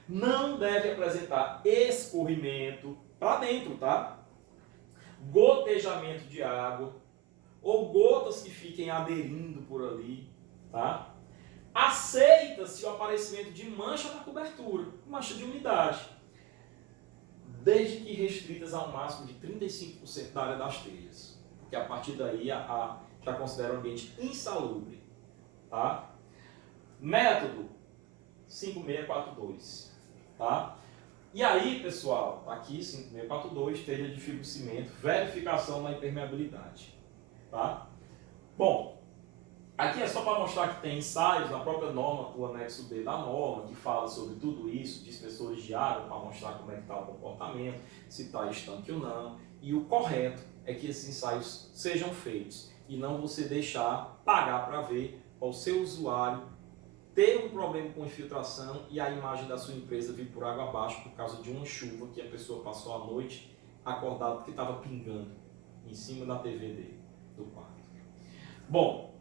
Não deve apresentar escorrimento para dentro, tá? Gotejamento de água ou gotas que fiquem aderindo por ali, tá? Aceita-se o aparecimento de mancha na cobertura, mancha de umidade, desde que restritas a um máximo de 35% da área das telhas, porque a partir daí já considera o ambiente insalubre, tá? Método 5642, tá? E aí, pessoal, aqui 5642, telha de fibrocimento, verificação da impermeabilidade, tá? Bom, aqui é só para mostrar que tem ensaios na própria norma, o anexo B da norma, que fala sobre tudo isso, de espessores de água, para mostrar como é que está o comportamento, se está estanque ou não. E o correto é que esses ensaios sejam feitos e não você deixar pagar para ver ao seu usuário ter um problema com infiltração e a imagem da sua empresa vir por água abaixo por causa de uma chuva que a pessoa passou a noite acordada porque estava pingando em cima da TV dele, do quarto. Bom,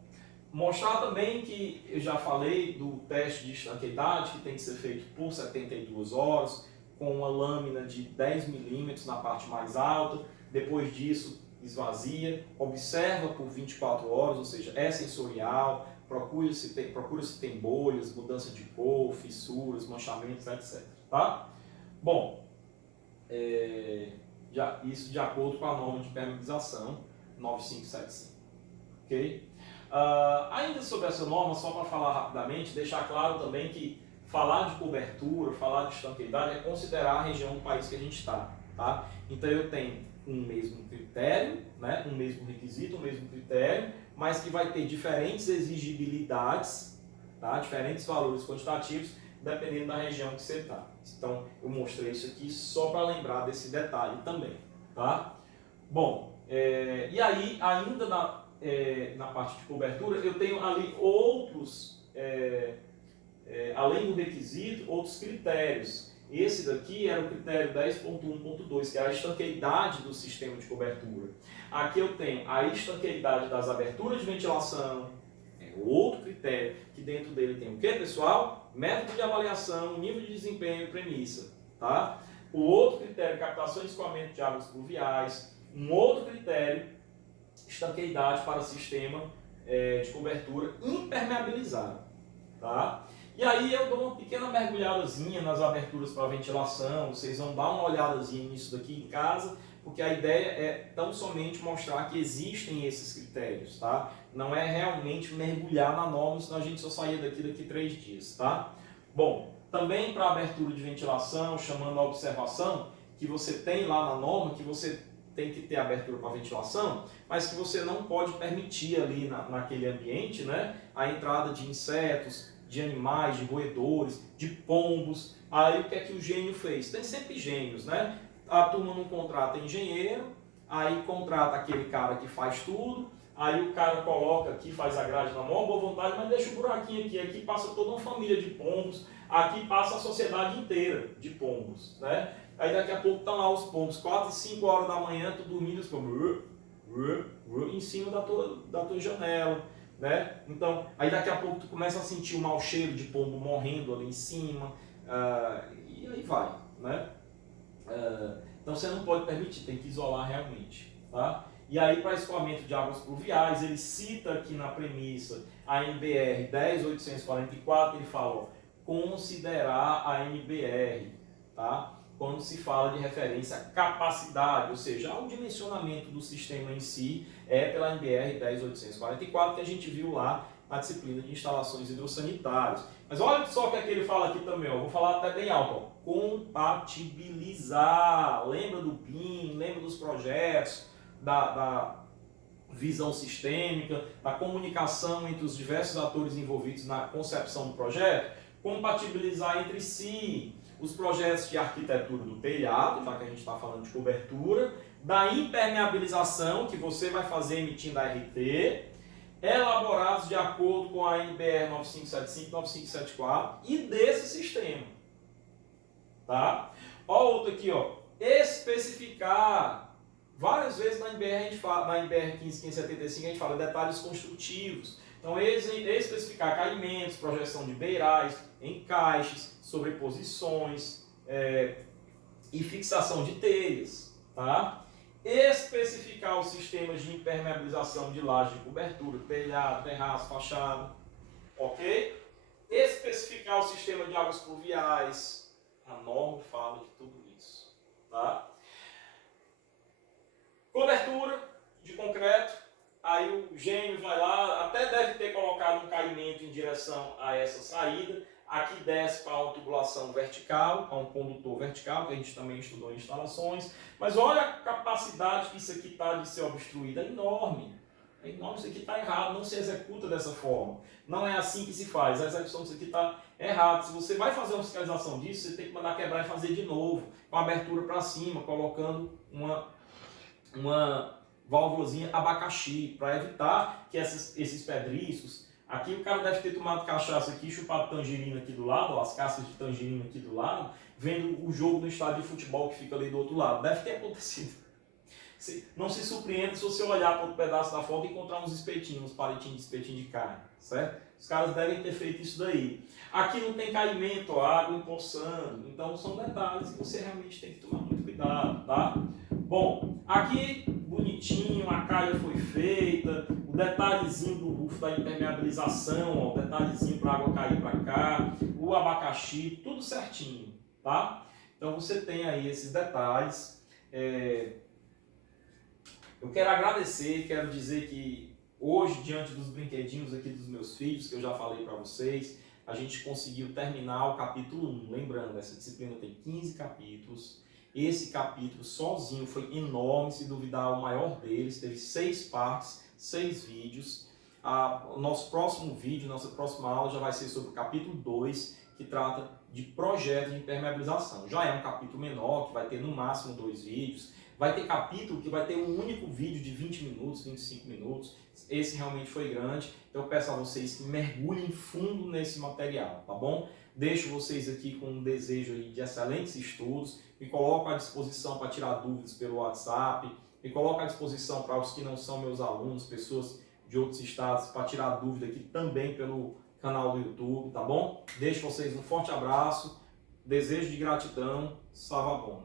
mostrar também que eu já falei do teste de estanqueidade que tem que ser feito por 72 horas com uma lâmina de 10 milímetros na parte mais alta. Depois disso esvazia, observa por 24 horas, ou seja, é sensorial, procura se tem bolhas, mudança de cor, fissuras, manchamentos, etc. Tá? Bom, isso de acordo com a norma de permeabilização 9575. Ok? Ainda sobre essa norma, só para falar rapidamente, deixar claro também que falar de cobertura, falar de estanqueidade é considerar a região do país que a gente está. Tá? Então eu tenho um mesmo critério, né? Um mesmo requisito, um mesmo critério, mas que vai ter diferentes exigibilidades, tá? Diferentes valores quantitativos, dependendo da região que você está. Então, eu mostrei isso aqui só para lembrar desse detalhe também. Tá? Bom, e aí, ainda na parte de cobertura, eu tenho ali outros, além do requisito, outros critérios. Esse daqui era o critério 10.1.2, que é a estanqueidade do sistema de cobertura. Aqui eu tenho a estanqueidade das aberturas de ventilação, outro critério, que dentro dele tem o que, pessoal? Método de avaliação, nível de desempenho e premissa. Tá? O outro critério, captação e escoamento de águas pluviais. Um outro critério, estanqueidade para sistema de cobertura impermeabilizado. Tá? E aí eu dou uma pequena mergulhadazinha nas aberturas para ventilação, vocês vão dar uma olhadazinha nisso daqui em casa, porque a ideia é tão somente mostrar que existem esses critérios, tá? Não é realmente mergulhar na norma, senão a gente só sair daqui 3 dias, tá? Bom, também para abertura de ventilação, chamando a observação, que você tem lá na norma, que você tem que ter abertura para ventilação, mas que você não pode permitir ali naquele ambiente, né, a entrada de insetos, de animais, de roedores, de pombos. Aí o que é que o gênio fez? Tem sempre gênios, né? A turma não contrata engenheiro, aí contrata aquele cara que faz tudo, aí o cara coloca aqui, faz a grade na maior boa vontade, mas deixa um buraquinho aqui passa toda uma família de pombos, aqui passa a sociedade inteira de pombos, né? Aí daqui a pouco estão lá os pombos, 4 e 5 horas da manhã, tu dormindo, os pombos em cima da tua janela, né? Então, aí daqui a pouco tu começa a sentir o mau cheiro de pombo morrendo ali em cima, e aí vai, né? Então você não pode permitir, tem que isolar realmente, tá? E aí, para escoamento de águas pluviais, ele cita aqui na premissa a NBR 10.844, ele fala, ó, considerar a NBR, tá? Quando se fala de referência à capacidade, ou seja, ao dimensionamento do sistema em si, é pela NBR 10.844 que a gente viu lá na disciplina de instalações hidrossanitárias. Mas olha só o que é que ele fala aqui também, ó, vou falar até bem alto, ó, compatibilizar, lembra do PIN, lembra dos projetos, da visão sistêmica, da comunicação entre os diversos atores envolvidos na concepção do projeto, compatibilizar entre si os projetos de arquitetura do telhado, já que a gente está falando de cobertura, da impermeabilização que você vai fazer emitindo a RT, elaborados de acordo com a NBR 9575 e 9574 e desse sistema. Tá? Ó, outro aqui, ó, especificar. Várias vezes na NBR, a gente fala, na NBR 15575 a gente fala detalhes construtivos. Então, especificar caimentos, projeção de beirais, encaixes, sobreposições e fixação de telhas. Tá? Especificar os sistemas de impermeabilização de laje de cobertura, telhado, terraço, fachada. Ok? Especificar o sistema de águas pluviais. A norma fala de tudo isso. Tá? Cobertura de concreto, aí o gênio vai lá, até deve ter colocado um caimento em direção a essa saída, aqui desce para uma tubulação vertical, para um condutor vertical, que a gente também estudou em instalações, mas olha a capacidade que isso aqui está de ser obstruído, é enorme, isso aqui está errado, não se executa dessa forma, não é assim que se faz, a execução disso aqui está errada. Se você vai fazer uma fiscalização disso, você tem que mandar quebrar e fazer de novo, com a abertura para cima, colocando uma válvulazinha abacaxi, para evitar que esses pedriscos, aqui o cara deve ter tomado cachaça aqui, chupado tangerina aqui do lado, ó, as cascas de tangerina aqui do lado, vendo o jogo no estádio de futebol que fica ali do outro lado, deve ter acontecido. Não se surpreenda se você olhar para outro pedaço da foto e encontrar uns espetinhos, uns palitinhos de espetinho de carne, certo? Os caras devem ter feito isso daí. Aqui não tem caimento, ó, água empoçando, então são detalhes que você realmente tem que tomar muito cuidado, tá? Bom, aqui bonitinho, a calha foi feita, o detalhezinho do roof da impermeabilização, ó, o detalhezinho para a água cair para cá, o abacaxi, tudo certinho, tá? Então você tem aí esses detalhes. Eu quero agradecer, quero dizer que hoje, diante dos brinquedinhos aqui dos meus filhos, que eu já falei para vocês, a gente conseguiu terminar o capítulo 1. Lembrando, essa disciplina tem 15 capítulos. Esse capítulo sozinho foi enorme, se duvidar o maior deles, teve 6 partes, 6 vídeos. O nosso próximo vídeo, nossa próxima aula já vai ser sobre o capítulo 2, que trata de projeto de impermeabilização. Já é um capítulo menor, que vai ter no máximo 2 vídeos. Vai ter capítulo que vai ter um único vídeo de 20 minutos, 25 minutos. Esse realmente foi grande, então eu peço a vocês que mergulhem fundo nesse material, tá bom? Deixo vocês aqui com um desejo de excelentes estudos, me coloco à disposição para tirar dúvidas pelo WhatsApp, me coloco à disposição para os que não são meus alunos, pessoas de outros estados, para tirar dúvida aqui também pelo canal do YouTube, tá bom? Deixo vocês um forte abraço, desejo de gratidão, salva bom.